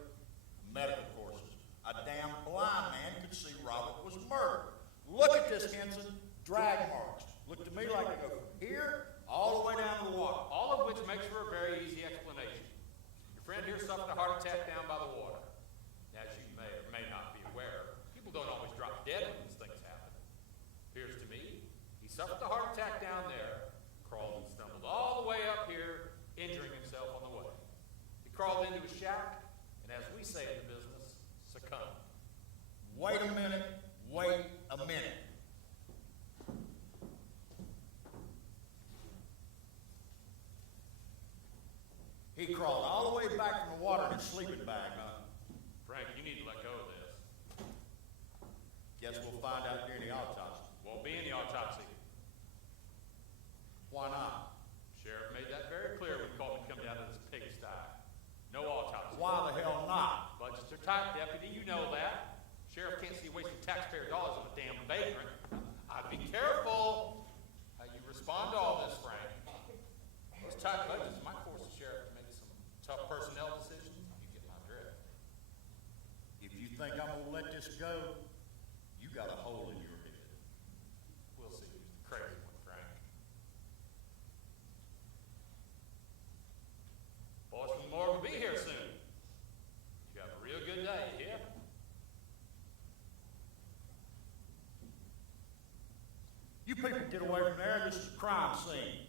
Medical courses. A damn blind man could see Robert was murdered. Look at this, Henson. Drag marks. Look to me like they go from here all the way down to the water. All of which makes for a very easy explanation. Your friend here suffered a heart attack down by the water. As you may or may not be aware, people don't always drop dead when these things happen. Appears to me, he suffered a heart attack down there, crawled and stumbled all the way up here, injuring himself on the way. He crawled into a shack, and as we say in the business, succumbed. Wait a minute. Wait a minute. He crawled all the way back from the water in his sleeping bag, huh? Frank, you need to let go of this. Guess we'll find out during the autopsy. Won't be any autopsy. Why not? Sheriff made that very clear when he called me to come down to this pigsty. No autopsy. Why the hell not? Budgets are tight, Deputy. You know that. Sheriff can't see wasting taxpayer dollars on a damn vagrant. I'd be careful how you respond to all this, Frank. Those tight budgets might force the sheriff to make some tough personnel decisions. You get my drift. If you think I'm gonna let this go, you got a hole in your head. We'll see who's the crazy one, Frank. Boys from the morgue will be here soon. You have a real good day, yeah? You people get away from there. This is a crime scene.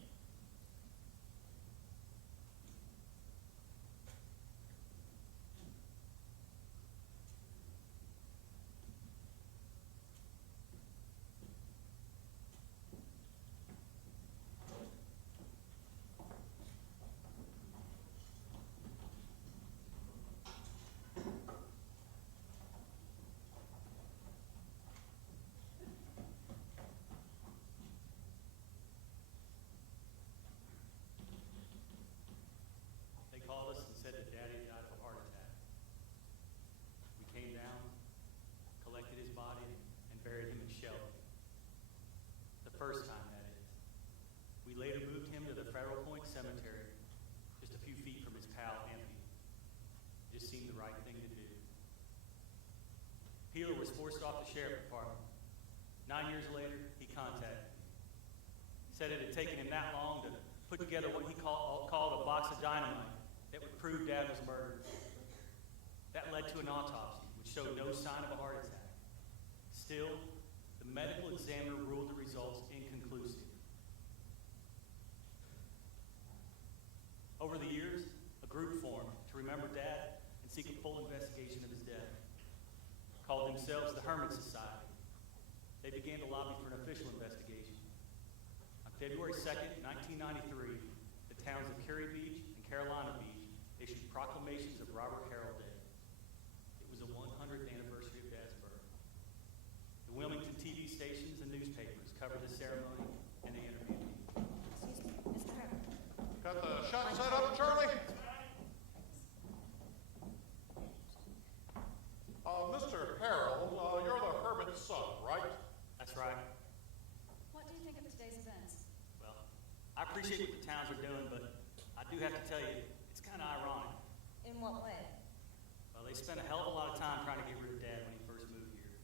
They called us and said that Daddy died of a heart attack. We came down, collected his body, and buried him in Shelby. The first time, that is. We later moved him to the Farrell Point Cemetery, just a few feet from his pal, Empty. It just seemed the right thing to do. Peeler was forced off the sheriff department. 9 years later, he contacted me. He said it had taken him that long to put together what he called a box of dynamite that would prove Dad was murdered. That led to an autopsy, which showed no sign of a heart attack. Still, the medical examiner ruled the results inconclusive. Over the years, a group formed to remember Dad and seek a full investigation of his death. Called themselves the Hermit Society. They began to lobby for an official investigation. On February 2nd, 1993, the towns of Cary Beach and Carolina Beach issued proclamations of Robert Harrell Day. It was the 100th anniversary of Dad's birth. The Wilmington TV stations and newspapers covered the ceremony and the interview. Excuse me, Mr. Hermit. Got the shot set up, Charlie? Mr. Harrell, you're the Hermit's son, right? That's right. What do you think of today's events? Well, I appreciate what the towns are doing, but I do have to tell you, it's kind of ironic. In what way? Well, they spent a hell of a lot of time trying to get rid of Dad when he first moved here.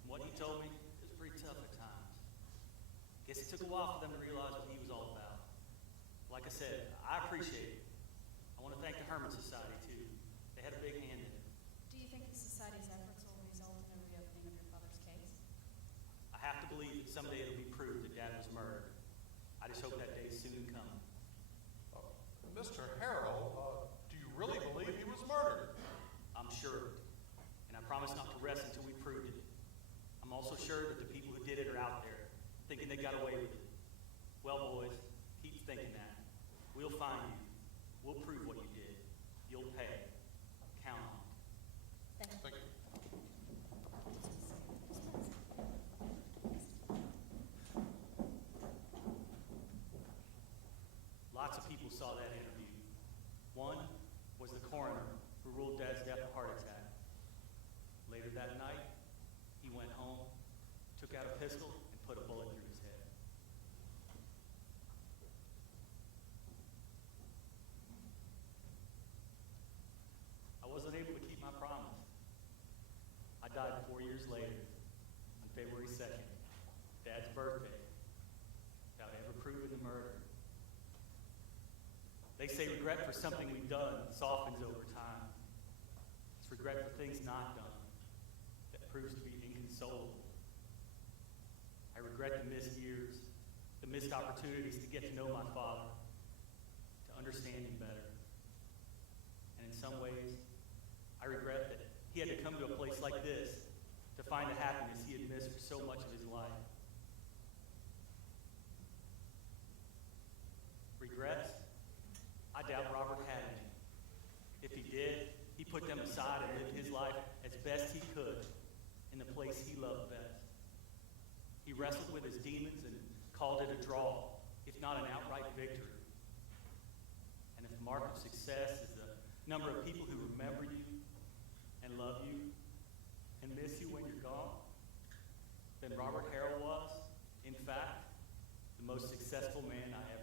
And what he told me, it was pretty tough at times. Guess it took a while for them to realize what he was all about. Like I said, I appreciate it. I want to thank the Hermit Society, too. They had a big hand in it. Do you think the society's efforts will result in the reopening of your father's case? I have to believe that someday it'll be proved that Dad was murdered. I just hope that day is soon coming. Mr. Harrell, do you really believe he was murdered? I'm sure of it, and I promise not to rest until we proved it. I'm also sure that the people who did it are out there, thinking they got away with it. Well, boys, keep thinking that. We'll find you. We'll prove what you did. You'll pay. Count on it. Thank you. Lots of people saw that interview. One was the coroner who ruled Dad's death a heart attack. Later that night, he went home, took out a pistol, and put a bullet through his head. I wasn't able to keep my promise. I died 4 years later, on February 2nd, Dad's birthday, without ever proving the murder. They say regret for something we've done softens over time. It's regret for things not done that proves to be inconsolable. I regret the missed years, the missed opportunities to get to know my father, to understand him better. And in some ways, I regret that he had to come to a place like this to find the happiness he had missed for so much of his life. Regrets? I doubt Robert had any. If he did, he put them aside and lived his life as best he could in the place he loved best. He wrestled with his demons and called it a draw, if not an outright victory. And if the mark of success is the number of people who remember you and love you and miss you when you're gone, then Robert Harrell was, in fact, the most successful man I ever